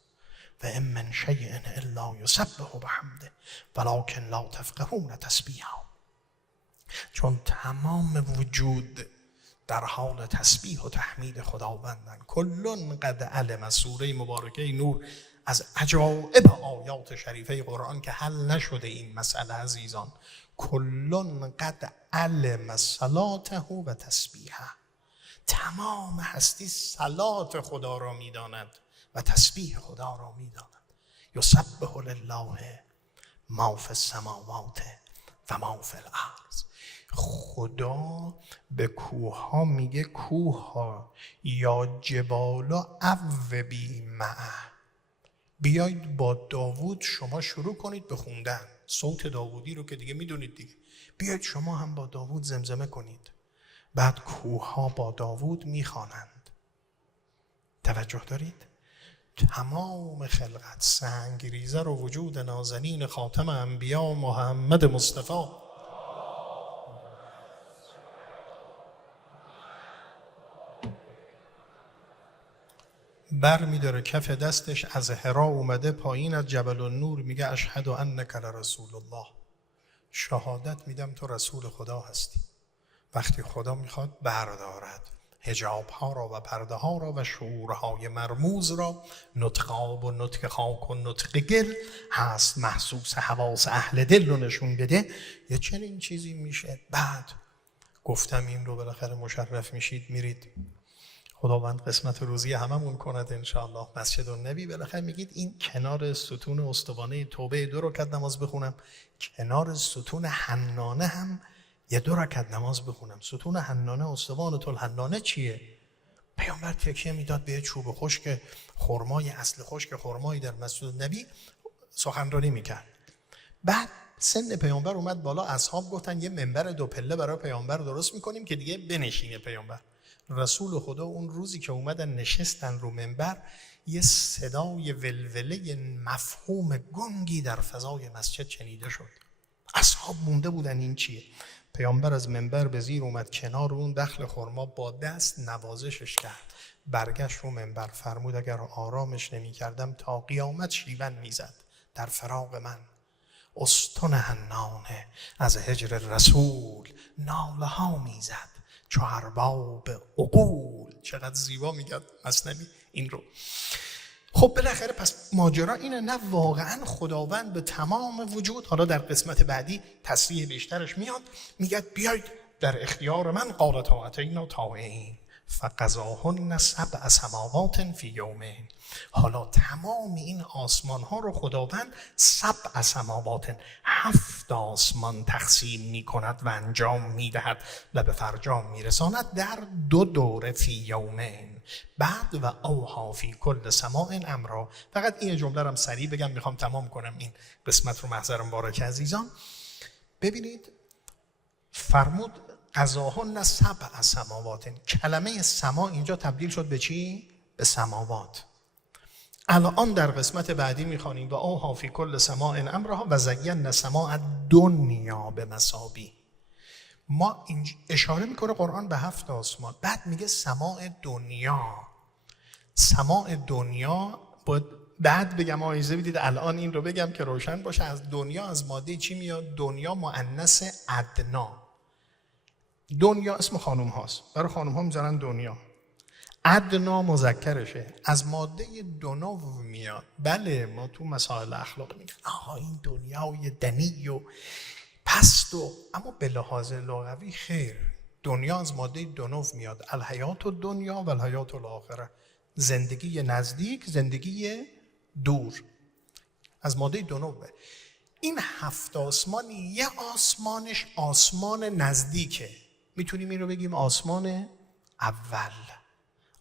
و ان من شیء الا یسبح بحمده ولکن لا تفقهون تسبیحه. چون تمام وجود در حال تسبیح و تحمید خداوندن. کلن قد علم. سوره مبارکه نور از عجایب آیات شریفه قرآن که حل نشده این مسئله عزیزان. کلن قد علم صلاته و تسبیحه. تمام هستی صلات خدا را میداند و تسبیح خدا را میدانند. یسبح لله ما فی السماوات و ما فی الارض. خدا به کوه ها میگه کوه ها یا جبالا اوبی معه، بیایید با داوود شما شروع کنید به خوندن. صوت داوودی رو که دیگه میدونید دیگه، بیایید شما هم با داوود زمزمه کنید. بعد کوه ها با داوود میخوانند. توجه دارید؟ تمام خلقت سنگریزه و وجود نازنین خاتم انبیا محمد مصطفی بر میداره کف دستش، از حرا اومده پایین از جبل النور میگه اشهد انک لرسول الله، شهادت میدم تو رسول خدا هستی. وقتی خدا میخواد بردارد حجاب ها را و پرده ها را و شعورهای مرموز را، نطق آب و نطق خاک و نطق گل هست محسوس حواس اهل دل رو نشون بده، یه چنین چیزی میشه. بعد گفتم این رو بالاخره مشرف میشید میرید، خداوند قسمت روزی هممون کند انشاءالله، مسجد النبی بالاخره میگید این کنار ستون استوانه توبه 2 رکعت نماز بخونم، کنار ستون حنانه هم یه 2 رکعت نماز بخونم. ستون حنانه استوانه الحنانه چیه؟ پیامبر تکیه میداد به چوب خشک خرمای اصل خشک خرمایی در مسجد النبی سخنرانی میکرد. بعد سن پیامبر اومد بالا، اصحاب گفتن یه منبر 2 پله برای پیامبر درست میکنیم که دیگه بنشینه پیامبر. رسول خدا اون روزی که اومدن نشستن رو منبر، یه صدای ولوله مفهوم گنگی در فضای مسجد شنیده شد. اصحاب مونده بودن این چیه؟ پیامبر از منبر به زیر اومد، کنار اون دخل خرما با دست نوازشش کرد، برگشت رو منبر فرمود اگر آرامش نمی کردم تا قیامت شیون میزد در فراق من. استن حنانه از هجر رسول ناله ها میزد چو ارباب عقول. چقدر زیبا میگه مثنوی این رو. خب بالاخره پس ماجرا اینه، نه واقعا خداوند به تمام وجود، حالا در قسمت بعدی تصریح بیشترش میاد، میگه بیاید در اختیار من، قال طاعتینا طاعین فقضاهن 7 سماوات فی یومین. حالا تمام این آسمان ها رو خداوند 7 سماوات 7 آسمان تقسیم می کند و انجام می دهد و به فرجام می رساند در 2 دوره فی یومین. بعد و اوها فی کل سماع امرا. فقط این جمله رو سریع بگم، میخوام تمام کنم این قسمت رو. محضر مبارک عزیزان ببینید، فرمود قضاهن 7 سماوات. کلمه سما اینجا تبدیل شد به چی؟ به سماوات. الان در قسمت بعدی میخوانیم و اوها فی کل سماع امرها و زینا سماع دنیا به مثابیح. ما اشاره میکنه قرآن به 7 آسمان، بعد میگه سماع دنیا. سماع دنیا بعد بگم آیزه بدید الان این رو بگم که روشن باشه. از دنیا از ماده چی میاد؟ دنیا مؤنث ادنا. دنیا اسم خانوم هاست، برای خانوم ها میذارن دنیا. ادنا مذکرشه، از ماده دنو میاد. بله ما تو مسائل اخلاق میگن آها این دنیای دنی و پست اما به لحاظ لغوی خیر، دنیا از ماده دنو میاد. الحیات الدنیا و الحیات الاخره، زندگی نزدیک زندگی دور، از ماده دنوه. این 7 آسمان یه آسمانش آسمان نزدیکه، میتونیم این رو بگیم آسمان اول،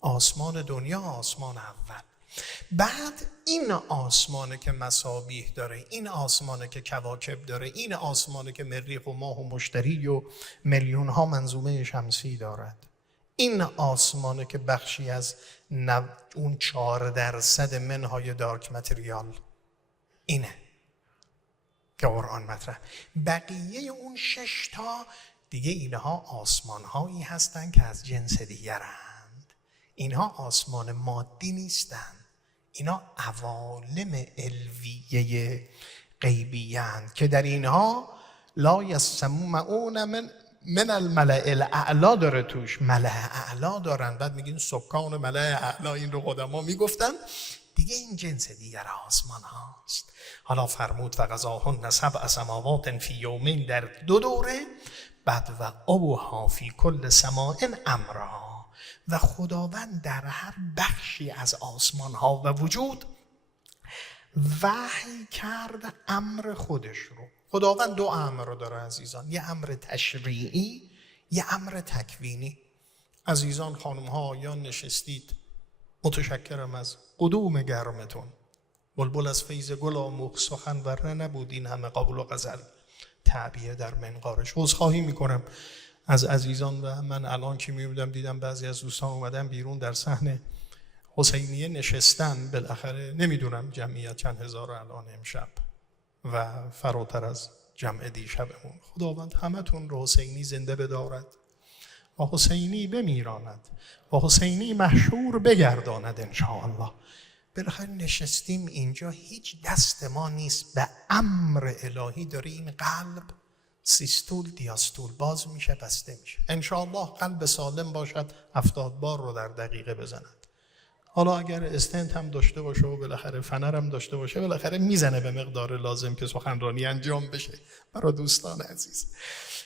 آسمان دنیا، آسمان اول. بعد این آسمانه که مثابیح داره، این آسمانه که کواکب داره، این آسمانه که مریخ و ماه و مشتری و میلیون ها منظومه شمسی دارد، این آسمانه که بخشی از اون 4% منهای دارک متریال اینه که قرآن مطرح. بقیه اون 6 تا دیگه اینها آسمان هایی هستن که از جنس دیگرند. اینها آسمان مادی نیستن، اینا عوالم علویه غیبیند که در اینها لا یسمعون من الملأ الاعلی داره توش، ملأ اعلا دارن. بعد میگین سکان ملأ اعلا، این رو قدما میگفتن دیگه، این جنس دیگر آسمان هاست. حالا فرمود فقضاهن 7 سماوات فی یومین در 2 دوره. بعد و اوها فی کل سماع امرها، و خداوند در هر بخشی از آسمان ها و وجود وحی کرد امر خودش رو. خداوند دو امر رو داره عزیزان، یه امر تشریعی، یه امر تکوینی. عزیزان خانم ها آیان نشستید، متشکرم از قدوم گرمتون. بلبل از فیض گل آموخت سخن، ورنه نبود این همه قول و غزل تعبیه در منقارش. عذرخواهی میکنم از عزیزان و من الان که میبودم دیدم بعضی از دوستان اومدن بیرون در صحن حسینیه نشستن، بالاخره نمیدونم جمعیت چند هزار الان امشب و فراتر از جمع دیشبمون. خداوند همتون رو حسینی زنده بدارد و حسینی بمیراند و حسینی محشور بگرداند انشاءالله. بالاخره نشستیم اینجا، هیچ دست ما نیست، به امر الهی داره این قلب سیستول دیاستول باز میشه بسته میشه. انشاءالله قلب سالم باشد 70 بار رو در دقیقه بزند. حالا اگر استنت هم داشته باشه و بالاخره فنر هم داشته باشه، بالاخره میزنه به مقدار لازم که سخنرانی انجام بشه. برای دوستان عزیز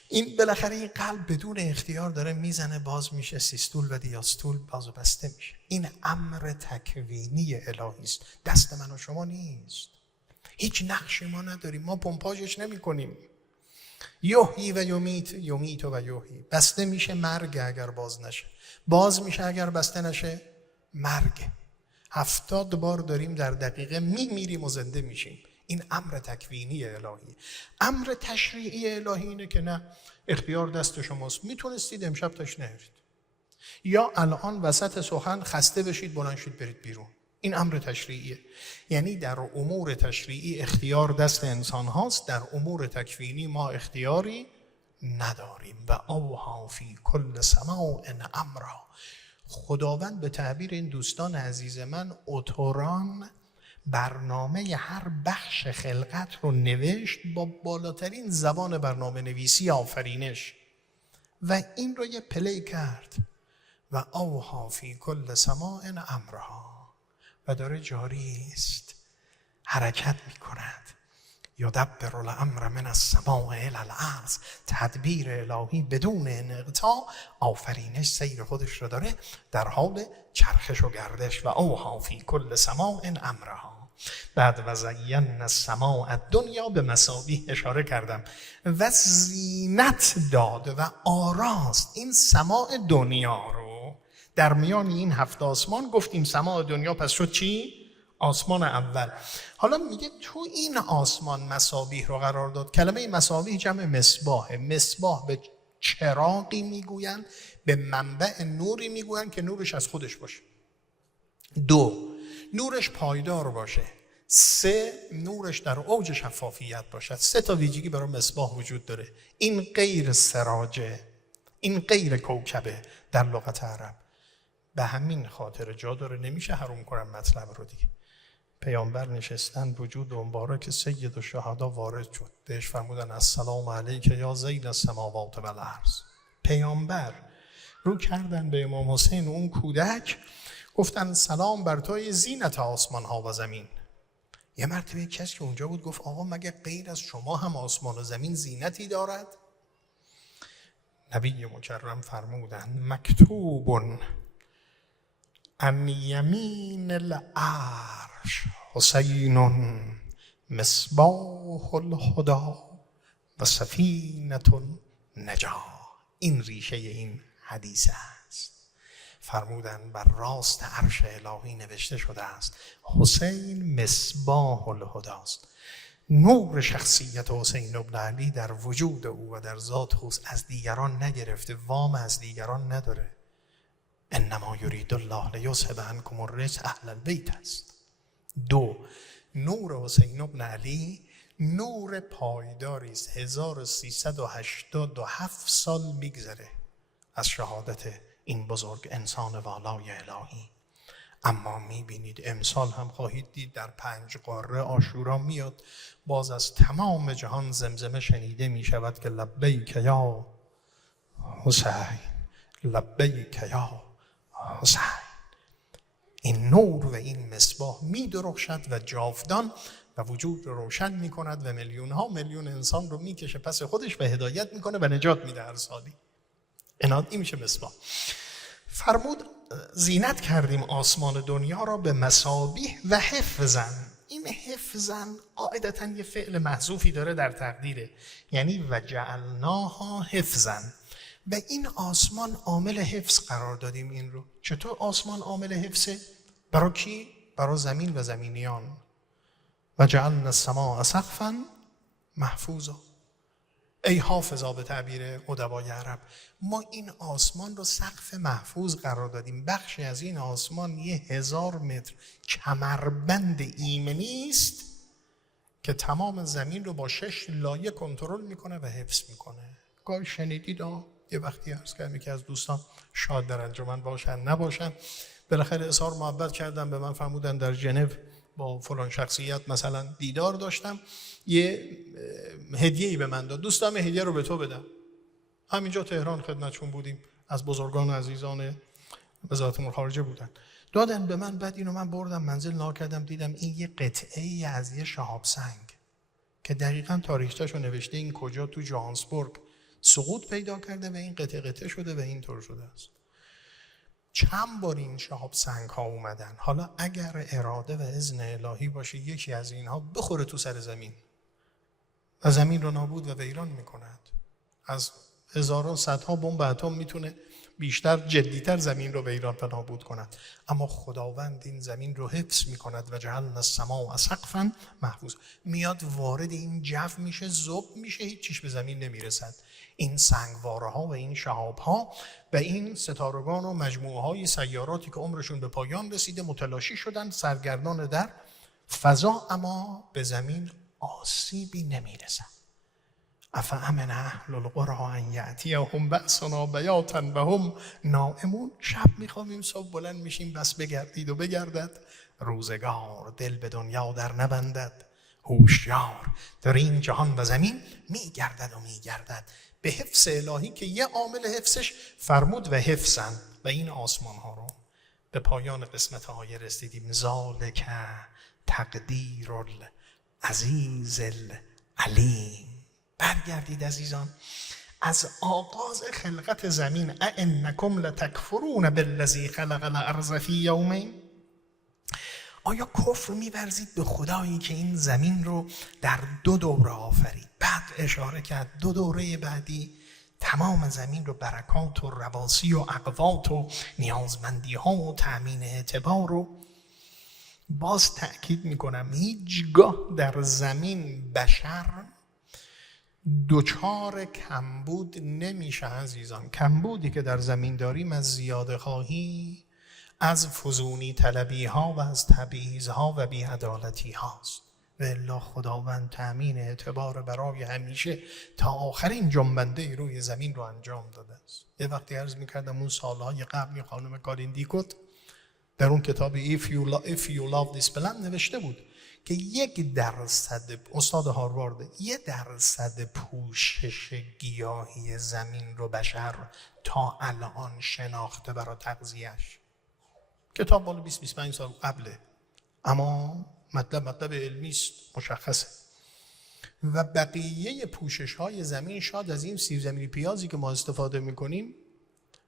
این بالاخره این قلب بدون اختیار داره میزنه، باز میشه سیستول و دیاستول باز و بسته میشه. این امر تکوینی الهی است، دست من و شما نیست. هیچ نقشی ما نداریم، ما پمپاژش نمی کنیم. یحیی و یمیت، یمیت و یحیی. بسته میشه مرگ اگر باز نشه، باز میشه اگر بسته نشه مرگ. 70 بار داریم در دقیقه میمیریم و زنده میشیم. این امر تکوینی الهی. امر تشریعی الهی اینه که نه، اختیار دست شماست. میتونستید امشب تاش نهرید، یا الان وسط سخن خسته بشید بلند شید برید بیرون. این امر تشریعیه. یعنی در امور تشریعی اختیار دست انسان هاست، در امور تکوینی ما اختیاری نداریم. و اوحی فی کل سماع امرا. خداوند به تعبیر این دوستان عزیز من اتوران برنامه هر بخش خلقت رو نوشت با بالاترین زبان برنامه نویسی آفرینش و این رو یه پلی کرد. و اوحی فی کل سماع امرها، و داره جاری است، حرکت می کند. یدبر الامر من السماء الی الارض. تدبیر الهی بدون انقطاع، آفرینش سیر خودش رو داره در حال چرخش و گردش. و اوحی فی کل سماع امرها. بعد و زینا السماء الدنیا به مصابیح اشاره کردم و زینت داد و آراست این سماع دنیا رو در میان این 7 آسمان. گفتیم سماع دنیا پس شد چی؟ آسمان اول. حالا میگه تو این آسمان مصابیح رو قرار داد. کلمه مصابیح جمع مصباح. مصباح به چراغی میگوین، به منبع نوری میگوین که نورش از خودش باشه. 2 نورش پایدار باشه. 3 نورش در اوج شفافیت باشد. 3 تا ویژگی برای مصباح وجود داره. این غیر سراجه، این غیر کوکبه در لغت عرب. به همین خاطر جا داره، نمیشه حروم کنم مطلب رو دیگه. پیامبر نشستن، وجود مبارک سید الشهدا وارد شد، بهش فرمودن السلام علیک یا زین السماوات و الارض. پیامبر رو کردن به امام حسین اون کودک، گفتن سلام بر توی زینت آسمان ها و زمین. یه مرتبه کسی که اونجا بود گفت آقا مگه غیر از شما هم آسمان و زمین زینتی دارد؟ نبی مکرم فرمودن مکتوب عن یمین العرش حسین مصباح الهدی و سفینة النجاة. این ریشه این حدیث است. فرمودن بر راست عرش الهی نوشته شده است حسین مصباح الهدی است. نور شخصیت حسین ابن علی در وجود او و در ذات او از دیگران نگرفته، وام از دیگران نداره. انما یرید الله لیذهب عنکم الرجس اهل البیت است. 2 نور حسین ابن علی نور پایداری است. 1387 سال میگذره از شهادت این بزرگ انسان والای الهی. اما میبینید امسال هم خواهید دید در 5 قاره عاشورا میاد، باز از تمام جهان زمزمه شنیده میشود که لبیک یا حسین، لبیک یا حسین. این نور و این مصباح می درخشد و جاودان و وجود رو روشن می کند و میلیون ها میلیون انسان رو می کشه پس خودش و هدایت می کنه و نجات می ده هر سالی. این میشه مصباح. فرمود زینت کردیم آسمان دنیا را به مصابیح و حفظن. این حفظن قاعدتاً یه فعل محذوفی داره در تقدیره، یعنی و جعلناها حفظن. و این آسمان عامل حفظ قرار دادیم. این رو چطور آسمان عامل حفظه؟ برای کی؟ برای زمین و زمینیان. و جعلنا السماء سقفا محفوظا. ای حافظا به تعبیر ادبای عرب، ما این آسمان رو سقف محفوظ قرار دادیم. بخشی از این آسمان 1000 متر کمربند ایمنی است که تمام زمین رو با 6 لایه کنترل میکنه و حفظ میکنه. گاهی شنیدید یه وقتی عرض کردم که از دوستان شاید در انجمن باشن نباشن، بالاخره اظهار محبت کردم، به من فرمودن در ژنو با فلان شخصیت مثلا دیدار داشتم، یه هدیه‌ای به من داد. دوستم هدیه رو به تو بدم. همینجا تهران خدمتشون بودیم، از بزرگان عزیزان وزارت امور خارجه بودن، دادن به من. بعد اینو من بردم منزل نگاه کردم، دیدم این یه قطعه‌ای از یه شهاب سنگ که دقیقاً تاریخچه‌شو نوشته، این کجا تو جوهانسبورگ سقوط پیدا کرده و این قطعه شده و اینطور شده است. چند بار این شهاب سنگ ها اومدن. حالا اگر اراده و اذن الهی باشه یکی از اینها بخوره تو سر زمین و زمین رو نابود و ویران میکند. از هزاران صدها بمب اتم میتونه بیشتر جدیتر زمین رو ویران و نابود کند، اما خداوند این زمین رو حفظ میکند. و جعلنا السماء سقفا محفوظ. میاد وارد این جو میشه، ذوب میشه، هیچ چیز به زمین نمیرسد. این سنگواره ها و این شهاب ها و این ستارگان و مجموعه های سیاراتی که عمرشون به پایان رسیده متلاشی شدن، سرگردان در فضا، اما به زمین آسیبی نمیرسن. افامن اهل القری ان یأتیهم بأسنا بیاتا و هم نائمون. شب میخوامیم، صبح بلند میشیم، بس بگردید و بگردد روزگار، دل به دنیا در نبندد هوشیار. در این جهان و زمین میگردد و میگردد به حفظ الهی که یه عامل حفظش فرمود و حفظن. و این آسمان ها رو به پایان قسمت های رسیدیم. ذالک تقدیر العزیز العلیم. برگردید عزیزان، از آغاز خلقت زمین أئنکم لتکفرون بالذی خلق الارض فی یومین. آیا کفر می‌ورزید به خدایی که این زمین رو در 2 دوره آفرید؟ بعد اشاره کرد 2 دوره بعدی تمام زمین رو برکات و رواسی و اقوات و نیازمندی ها و تأمین اعتبار رو. باز تأکید میکنم هیچگاه در زمین بشر دوچار کمبود نمیشه عزیزان. کمبودی که در زمین داریم از زیاده خواهی، از فزونی طلبی ها و از تبعیض ها و بی‌عدالتی هاست. و الا خداوند تأمین اعتبار برای همیشه تا آخرین جنبنده روی زمین رو انجام داده است. یه وقتی عرض میکردم اون سالهای قبل خانم کارین دیکوت در اون کتاب If you love this planet نوشته بود که 1% استاد هاروارد 1% پوشش گیاهی زمین رو بشر تا الان شناخته برای تغذیه‌اش. کتاب مال 20-25 سال قبله، اما مطلب علمی است، مشخصه. و بقیه پوشش های زمین شاید از این سیب زمینی پیازی که ما استفاده میکنیم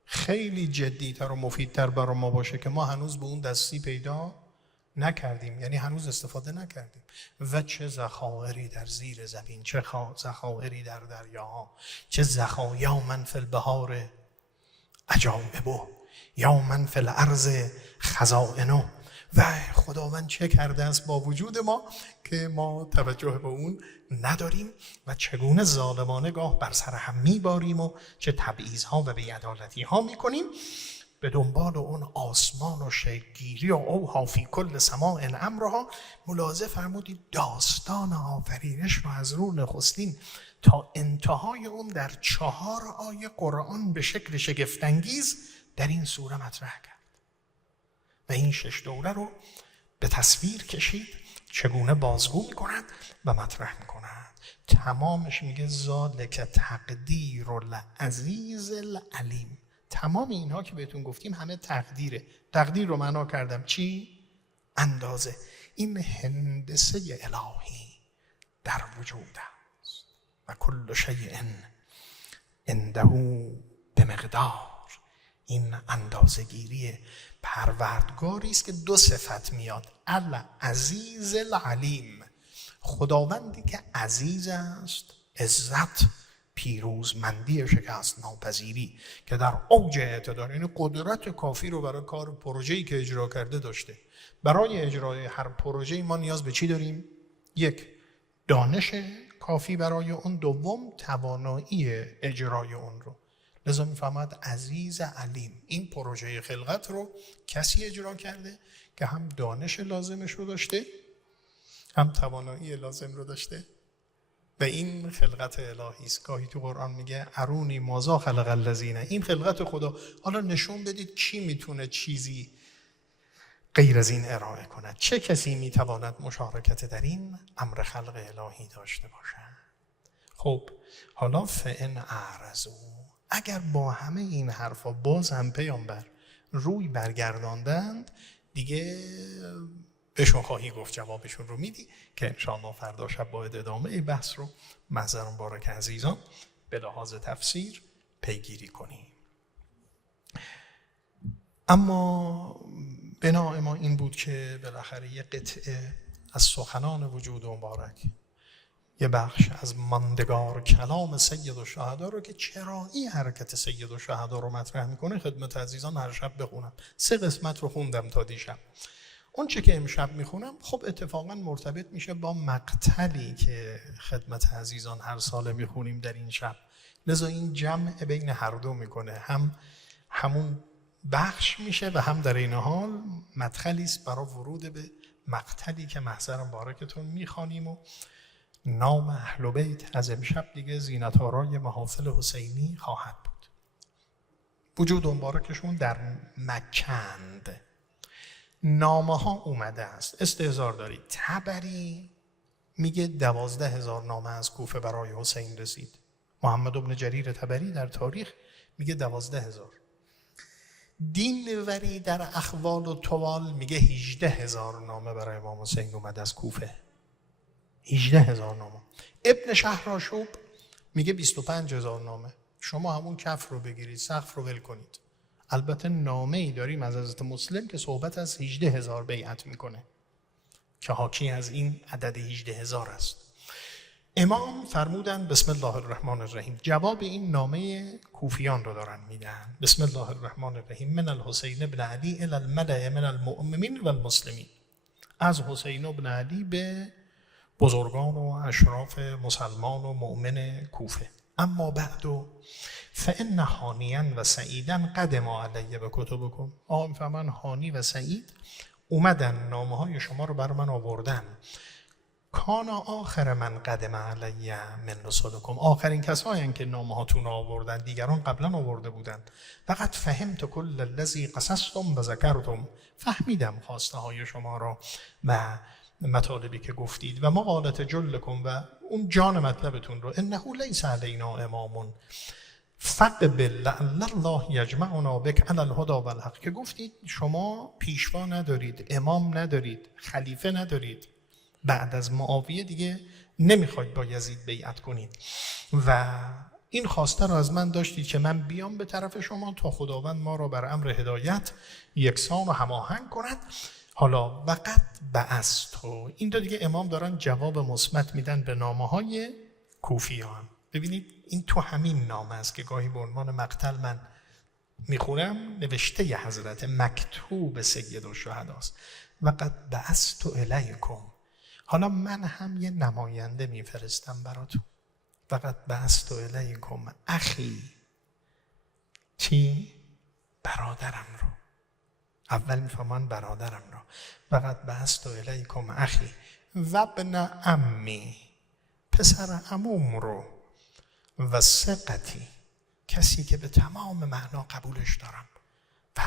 خیلی جدی‌تر و مفیدتر برای ما باشه که ما هنوز به اون دستی پیدا نکردیم، یعنی هنوز استفاده نکردیم. و چه ذخایری در زیر زمین، چه ذخایری در دریاها، چه ذخایا من فی البحار عجائب یا من فی الارض خزائن. و خداوند چه کرده است با وجود ما که ما توجه به اون نداریم و چگونه ظالمانه گاه بر سر هم میباریم و چه تبعیض‌ها و بی‌عدالتی ها میکنیم به دنبال اون آسمان و شکل‌گیری و اوحی فی کل سماء امرها. ملاحظه فرمودید داستان آفرینش رو از رو نخستین تا انتهای اون در 4 آیه قرآن به شکل شگفت‌انگیز در این سوره مطرح کرد و این 6 دوره رو به تصویر کشید چگونه بازگو میکنند و مطرح میکنند. تمامش میگه ذالک تقدیر العزیز العلیم. تمام اینها که بهتون گفتیم همه تقدیره. تقدیر رو معنا کردم چی؟ اندازه. این هندسه الهی در وجود است و کل شیء عنده بمقدار. این اندازه‌گیری پروردگاری است که دو صفت میاد: العزیز العلیم، خداوندی که عزیز است، عزت، پیروزمندی، شکست ناپذیری، که در اوج اعتدال، یعنی قدرت کافی رو برای کار پروژه‌ای که اجرا کرده داشته. برای اجرای هر پروژه‌ای ما نیاز به چی داریم؟ یک، دانش کافی برای اون. دوم، توانایی اجرای اون رو. لذا میفهمد عزیز علیم. این پروژه خلقت رو کسی اجرا کرده که هم دانش لازمش رو داشته، هم توانایی لازم رو داشته. و این خلقت الهی است. گاهی تو قرآن میگه ارونی ماذا خلق الذین، این خلقت خدا، حالا نشون بدید کی میتونه چیزی غیر از این ارائه کند، چه کسی میتواند مشارکت در این امر خلق الهی داشته باشد. خب حالا فإن اعرضوا، اگر با همه این حرفا باز هم پیامبر روی برگرداندند، دیگه بهشون خواهی گفت، جوابشون رو میدی که انشاءالله فردا شب باید ادامه بحث رو محضر مبارک عزیزان به لحاظ تفسیر پیگیری کنیم. اما بنای ما این بود که بالاخره یه قطعه از سخنان وجود مبارک، یه بخش از ماندگار کلام سید الشهدا رو که چرا این حرکت سید الشهدا رو مطرح میکنه خدمت عزیزان هر شب بخونم. 3 قسمت رو خوندم تا دیشب. اون چه که امشب میخونم خب اتفاقا مرتبط میشه با مقتلی که خدمت عزیزان هر ساله میخونیم در این شب. لذا این جمع بین هر دو میکنه، هم همون بخش میشه و هم در این حال مدخلی است برای ورود به مقتلی که محضر مبارکتون میخوانیم. و نام اهل بیت از امشب دیگه زینت‌آرای محافل حسینی خواهد بود. وجود مبارکشون در مکند. نامه ها اومده است، استحضار دارید. طبری میگه 12,000 نامه از کوفه برای حسین رسید. محمد بن جریر طبری در تاریخ میگه 12,000. دینوری در اخوال و طوال میگه 18,000 نامه برای امام حسین اومده از کوفه. 18,000 نامه. ابن شهرآشوب میگه 25,000 نامه. شما همون کف رو بگیرید، سقف رو ول کنید. البته نامه‌ای داریم از حضرت مسلم که صحبت از 18,000 بیعت میکنه که حاکی از این عدد 18,000 است. امام فرمودن بسم الله الرحمن الرحیم. جواب این نامه کوفیان رو دارن میدن. بسم الله الرحمن الرحیم. من الحسین بن علی الی الملأ من المؤمنین و المسلمین. از حسین بن علی به بزرگان و اشراف مسلمان و مؤمن کوفه. اما بعد فإن هانیا و سعیدا قدم علی بکتبکم. آقا میفهمن هانی و سعید اومدن نامه های شما رو بر من آوردن. کان آخر من قدم علی من رسولکم. آخرین کسایی که نامه هاتون آوردن، دیگران قبلا آورده بودند. فقط فهمت کل الذی قصصتم و ذکرتم. فهمیدم خواسته های شما را و مطالبی که گفتید و مقالت جلکم و اون جان مطلبتون رو. انه لیس علینا امام فقبل لعل الله یجمعنا بک علی الهدی و الحق. که گفتید شما پیشوا ندارید، امام ندارید، خلیفه ندارید، بعد از معاویه دیگه نمیخواید با یزید بیعت کنید و این خواسته رو از من داشتید که من بیام به طرف شما تا خداوند ما را بر امر هدایت یکسان و هماهنگ کند. حالا وقت بعثت. این دو دیگه امام دارن جواب مثبت میدن به نامه های کوفیان. ببینید این تو همین نامه است که گاهی به عنوان مقتل من میخونم، نوشته ی حضرت مکتوب سید الشهدا است. وقت بعثت الیکم. حالا من هم یه نماینده میفرستم براتون. وقت بعثت الیکم اخی. چی؟ برادرم رو. اول میفهمن برادرم رو. وقت بعثت الیکم اخی و ابن عمی، پسر عموم رو، و ثقتی، کسی که به تمام معنا قبولش دارم و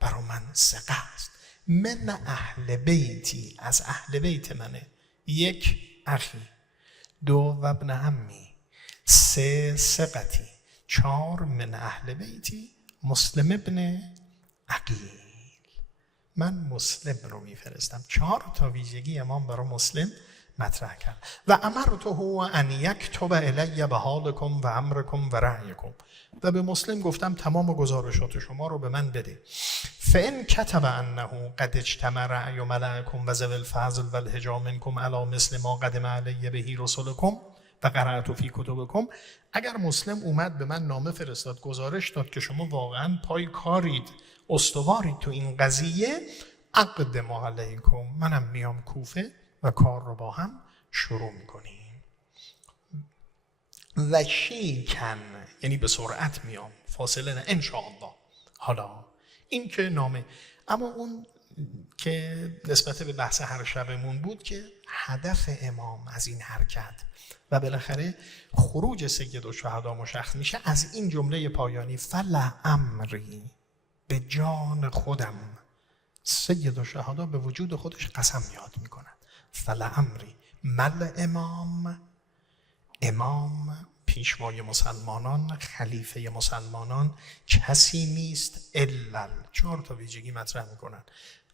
برا من ثقه است. من اهل بیتی، از اهل بیت منه. 1 اخی، 2 و ابن عمی، 3 ثقتی، 4 من اهل بیتی مسلم ابن عقیل. من مسلم رو میفرستم. 4 تا ویژگی امام برای مسلم مطرح کرد. و امرته ان یکتب الی بحالکم و امرکم و رأیکم، و به مسلم گفتم تمام گزارشات شما رو به من بده. فان کتب انه قد اجتمع رأی ملأکم و ذوی الفضل و الحجام منکم علی مثل ما قدم علی به رسلکم و قرأت فی کتبکم، اگر مسلم اومد به من نامه فرستاد گزارش داد که شما واقعا پای کارید، استوارید تو این قضیه، اقدم علیکم، منم میام کوفه و کار رو با هم شروع میکنیم. و شیکن، یعنی به سرعت میام، فاصله نه، انشاءالله. حالا این که نامه، اما اون که نسبت به بحث هر شبمون بود که هدف امام از این حرکت و بالاخره خروج سیدالشهدا مشخص میشه از این جمله پایانی فلعمری، به جان خودم. سیدالشهدا به وجود خودش قسم یاد میکنن. فلعمری مل امام پیشوای مسلمانان، خلیفه مسلمانان کسی نیست الا، 4 تا ویژگی مطرح میکنن.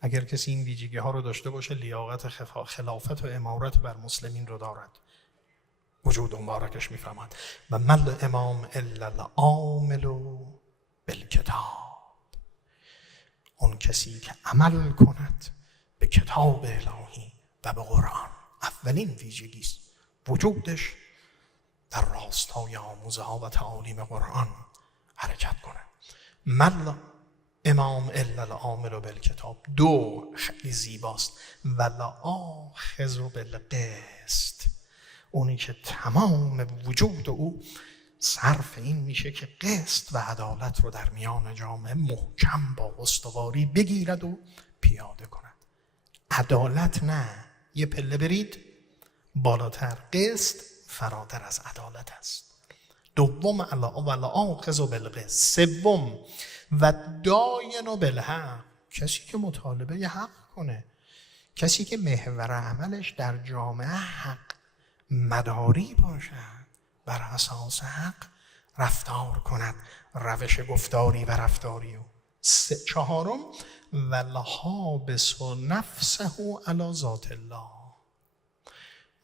اگر کسی این ویژگی ها رو داشته باشه لیاقت خلافت و امارت بر مسلمین رو دارد. وجود مبارکش میفهمد. و مل امام الا العامل بالکتاب، اون کسی که عمل کند به کتاب الهی و به قرآن. اولین ویژگی است وجودش در راستای آموزه ها و تعالیم قرآن حرکت کنه. مل امام الا العامل بالکتاب. 2 خیلی زیباست، والآخذ بالقسط، اونی که تمام وجود او صرف این میشه که قسط و عدالت رو در میان جامعه محکم با استواری بگیرد و پیاده کند. عدالت نه، یه پله برید بالاتر، قسط فراتر از عدالت است. 2 والآخذ بالقسط. 3 و داین بالحق، کسی که مطالبه ی حق کنه، کسی که محور عملش در جامعه حق مداری باشد، بر اساس حق رفتار کند، روش گفتاری و رفتاری. 4 والحابس نفسه علی ذات الله،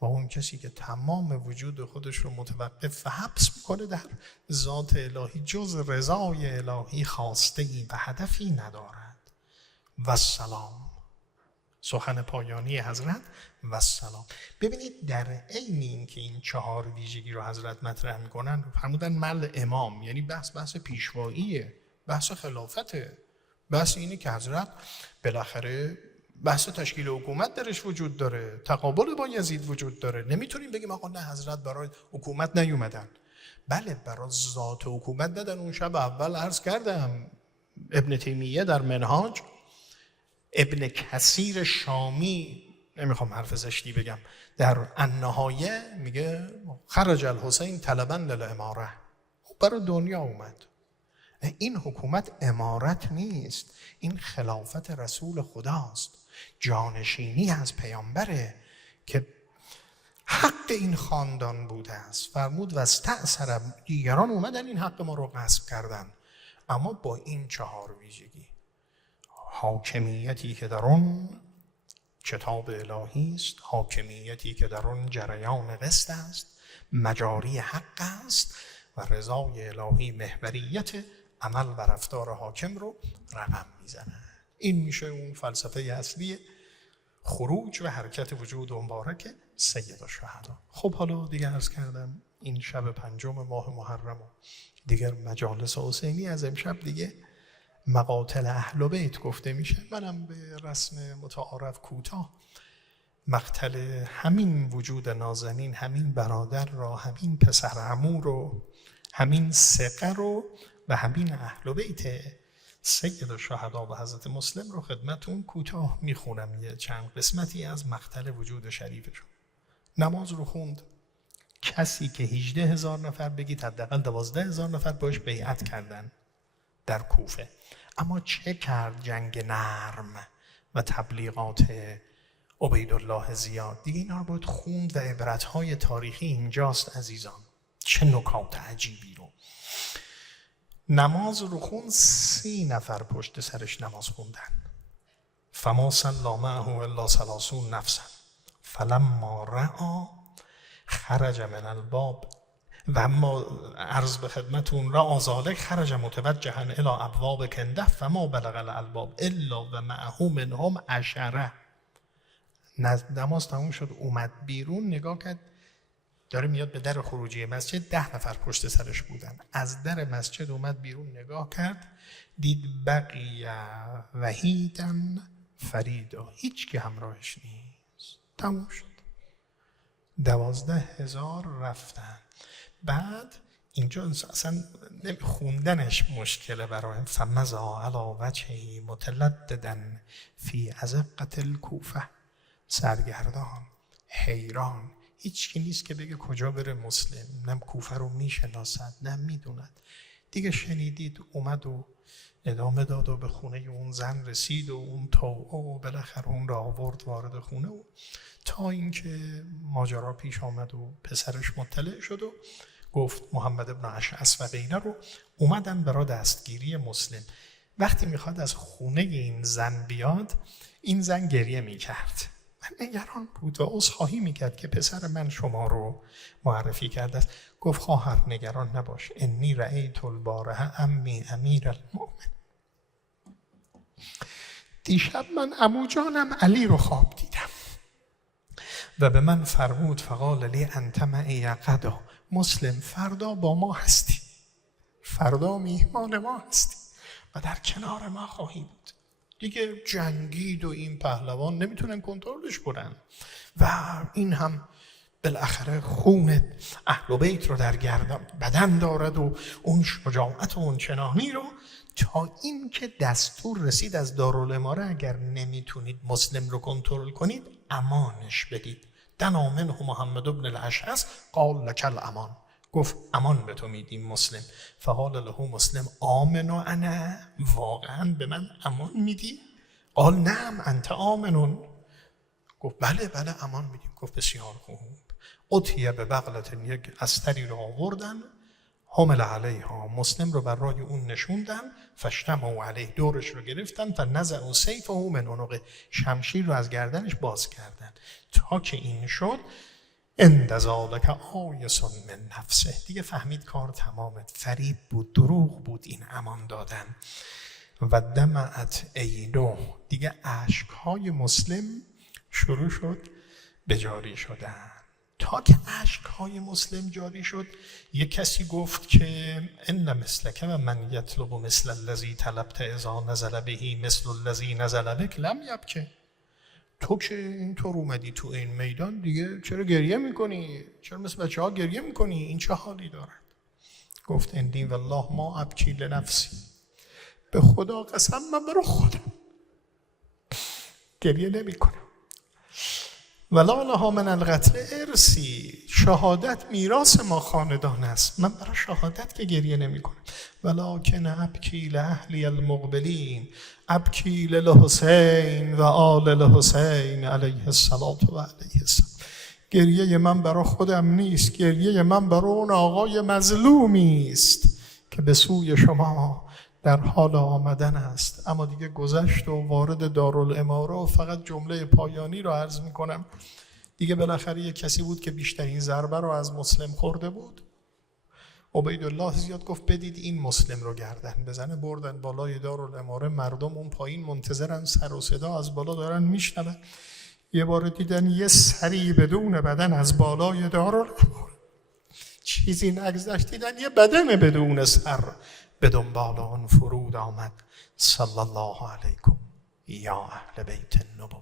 و اون کسی که تمام وجود خودش رو متوقف و حبس میکنه در ذات الهی، جز رضای الهی خواسته‌ای و هدفی ندارد. و السلام، سخن پایانی حضرت و السلام. ببینید در عین این که این 4 ویژگی رو حضرت مطرح میکنن، فرمودن مل امام، یعنی بحث پیشواییه، بحث خلافته، بحث اینه که حضرت بالاخره بحث تشکیل حکومت درش وجود داره، تقابل با یزید وجود داره. نمیتونیم بگیم آقا نه حضرت برای حکومت نیومدن. بله برای ذات حکومت ندن. اون شب اول عرض کردم ابن تیمیه در منهاج، ابن کثیر شامی، نمیخوام حرف زشتی بگم، در النهایه میگه خرج الحسین طلبا للاماره، برای دنیا اومد. این حکومت امارت نیست، این خلافت رسول خداست، جانشینی از پیامبره که حق این خاندان بوده است. فرمود و استأثر، دیگران اومدن این حق ما رو غصب کردن، اما با این 4 ویژگی: حاکمیتی که در اون کتاب الهی است، حاکمیتی که در اون جریان قسط است، مجاری حق است، و رضای الهی محوریت عمل و رفتار حاکم رو رقم میزنه. این میشه اون فلسفه اصلی خروج و حرکت وجود مبارک سیدالشهدا. خب حالا دیگه عرض کردم این شب 5 ماه محرم و دیگر مجالس حسینی از امشب دیگه مقاتل اهل بیت گفته میشه. منم به رسم متعارف کوتاه مقتل همین وجود نازنین، همین برادر را، همین پسر عمو رو، همین ثقه رو و همین اهل بیت سیدالشهدا و حضرت مسلم رو خدمتون کوتاه میخونم. یه چند قسمتی از مقتل وجود شریفشون. نماز رو خوند. کسی که 18,000 نفر بگید حداقل 12,000 نفر باش بیعت کردن در کوفه. اما چه کرد جنگ نرم و تبلیغات عبیدالله زیاد؟ دیگه اینا رو باید خوند و عبرتهای تاریخی اینجاست عزیزان. چه نکات عجیبی رو. نماز رو خوند، 30 نفر پشت سرش نماز خوندن. فما صلی معه الا 30 نفسا فلما رعا خرج من الباب و اما عرض به خدمتون رعا ذالک خرج متوجها الی ابواب کنده فما بلغ الالباب الا و معه منهم 10. نماز تموم شد اومد بیرون نگاه کرد داره میاد به در خروجی مسجد، 10 نفر پشت سرش بودن. از در مسجد اومد بیرون نگاه کرد دید بقی وحیدن فریدا، هیچ که همراهش نیست. تموم شد. 12,000 رفتن. بعد اینجا اصلا خوندنش مشکله برایم. فمضا علی وجهه متلددا فی ازقة الکوفه، سرگردان، حیران، هیچ کی نیست که بگه کجا بره مسلم، نه کوفه رو میشناسد نه میدوند. دیگه شنیدید اومد و ادامه داد و به خونه اون زن رسید و اون توعه و بالاخره اون را آورد وارد خونه و تا اینکه ماجرا پیش آمد و پسرش مطلع شد و گفت محمد ابن اشعث و غیره رو اومدن برای دستگیری مسلم. وقتی میخواد از خونه این زن بیاد، این زن گریه میکرد و نگران بود و عذرخواهی میکرد که پسر من شما رو معرفی کرده است. گفت خواهر نگران نباش، انی رأیت البارحه امی امیر المؤمن. دیشب من عمو جانم علی رو خواب دیدم و به من فرمود فقال لی انت معی غدا، مسلم فردا با ما هستی، فردا میهمان ما هستی و در کنار ما خواهی بود. دیگه جنگید و این پهلوان نمیتونن کنترلش کنن و این هم بالاخره خون اهل بیت رو در بدن دارد و اون شجاعت و اون چنانی رو، تا این که دستور رسید از دارالاماره اگر نمیتونید مسلم رو کنترل کنید امانش بدید. دنا منه محمد ابن الاشعث قال لک الامان، گفت امان به تو میدیم مسلم. فقال له مسلم آمن و انا، واقعا به من امان میدی؟ قال نعم انت آمنون، گفت بله امان میدیم. گفت بسیار خوب. اتیه به بغلت، یک استری رو آوردن، حمل علیها، مسلم رو بر رای اون نشوندن، فشتموا علیه، دورش رو گرفتن، فنزعوا سیفه من عنقه، شمشیر رو از گردنش باز کردن تا که این شد عند ذلک آیس من نفسه، دیگه فهمید کار تمامه، فریب بود، دروغ بود این امان دادن. و دمعت عینه، دیگه اشکهای مسلم شروع شد به جاری شدن. تا که اشکهای مسلم جاری شد، یک کسی گفت که ان مثلک و من یطلب مثل الذی طلبت اذا نزل به مثل الذی نزل بک لم یبکه. تو که اینطور اومدی تو این میدان دیگه چرا گریه میکنی؟ چرا مثل بچه ها گریه میکنی؟ این چه حالی دارد؟ گفت اندی والله ما ابکی لنفسی، به خدا قسم من برای خودم گریه نمی کنم. ولا لها من القتل ارسی، شهادت میراث ما خاندان است، من برای شهادت که گریه نمی کنم. ولکن ابکی لاهلی المقبلین، ابکی للحسین و آل الحسین علیه الصلاة و علیه السلام. گریه من برای خودم نیست، گریه من برای اون آقای مظلومی است که به سوی شما در حال آمدن است. اما دیگه گذشت و وارد دارالاماره و فقط جمله پایانی رو عرض میکنم. دیگه بالاخره یک کسی بود که بیشترین ضربه رو از مسلم خورده بود. عبیدالله زیاد گفت بدید این مسلم رو گردن بزنه. بردن بالای دارالاماره، مردم اون پایین منتظرن، سر و صدا از بالا دارن میشنون. یه بار دیدن یه سری بدون بدن از بالای دارالاماره، چیزی نگذشت، دیدن یه بدن بدون سر به دنبال آن فرود آمد. صلی الله علیکم یا اهل بیت النبوة.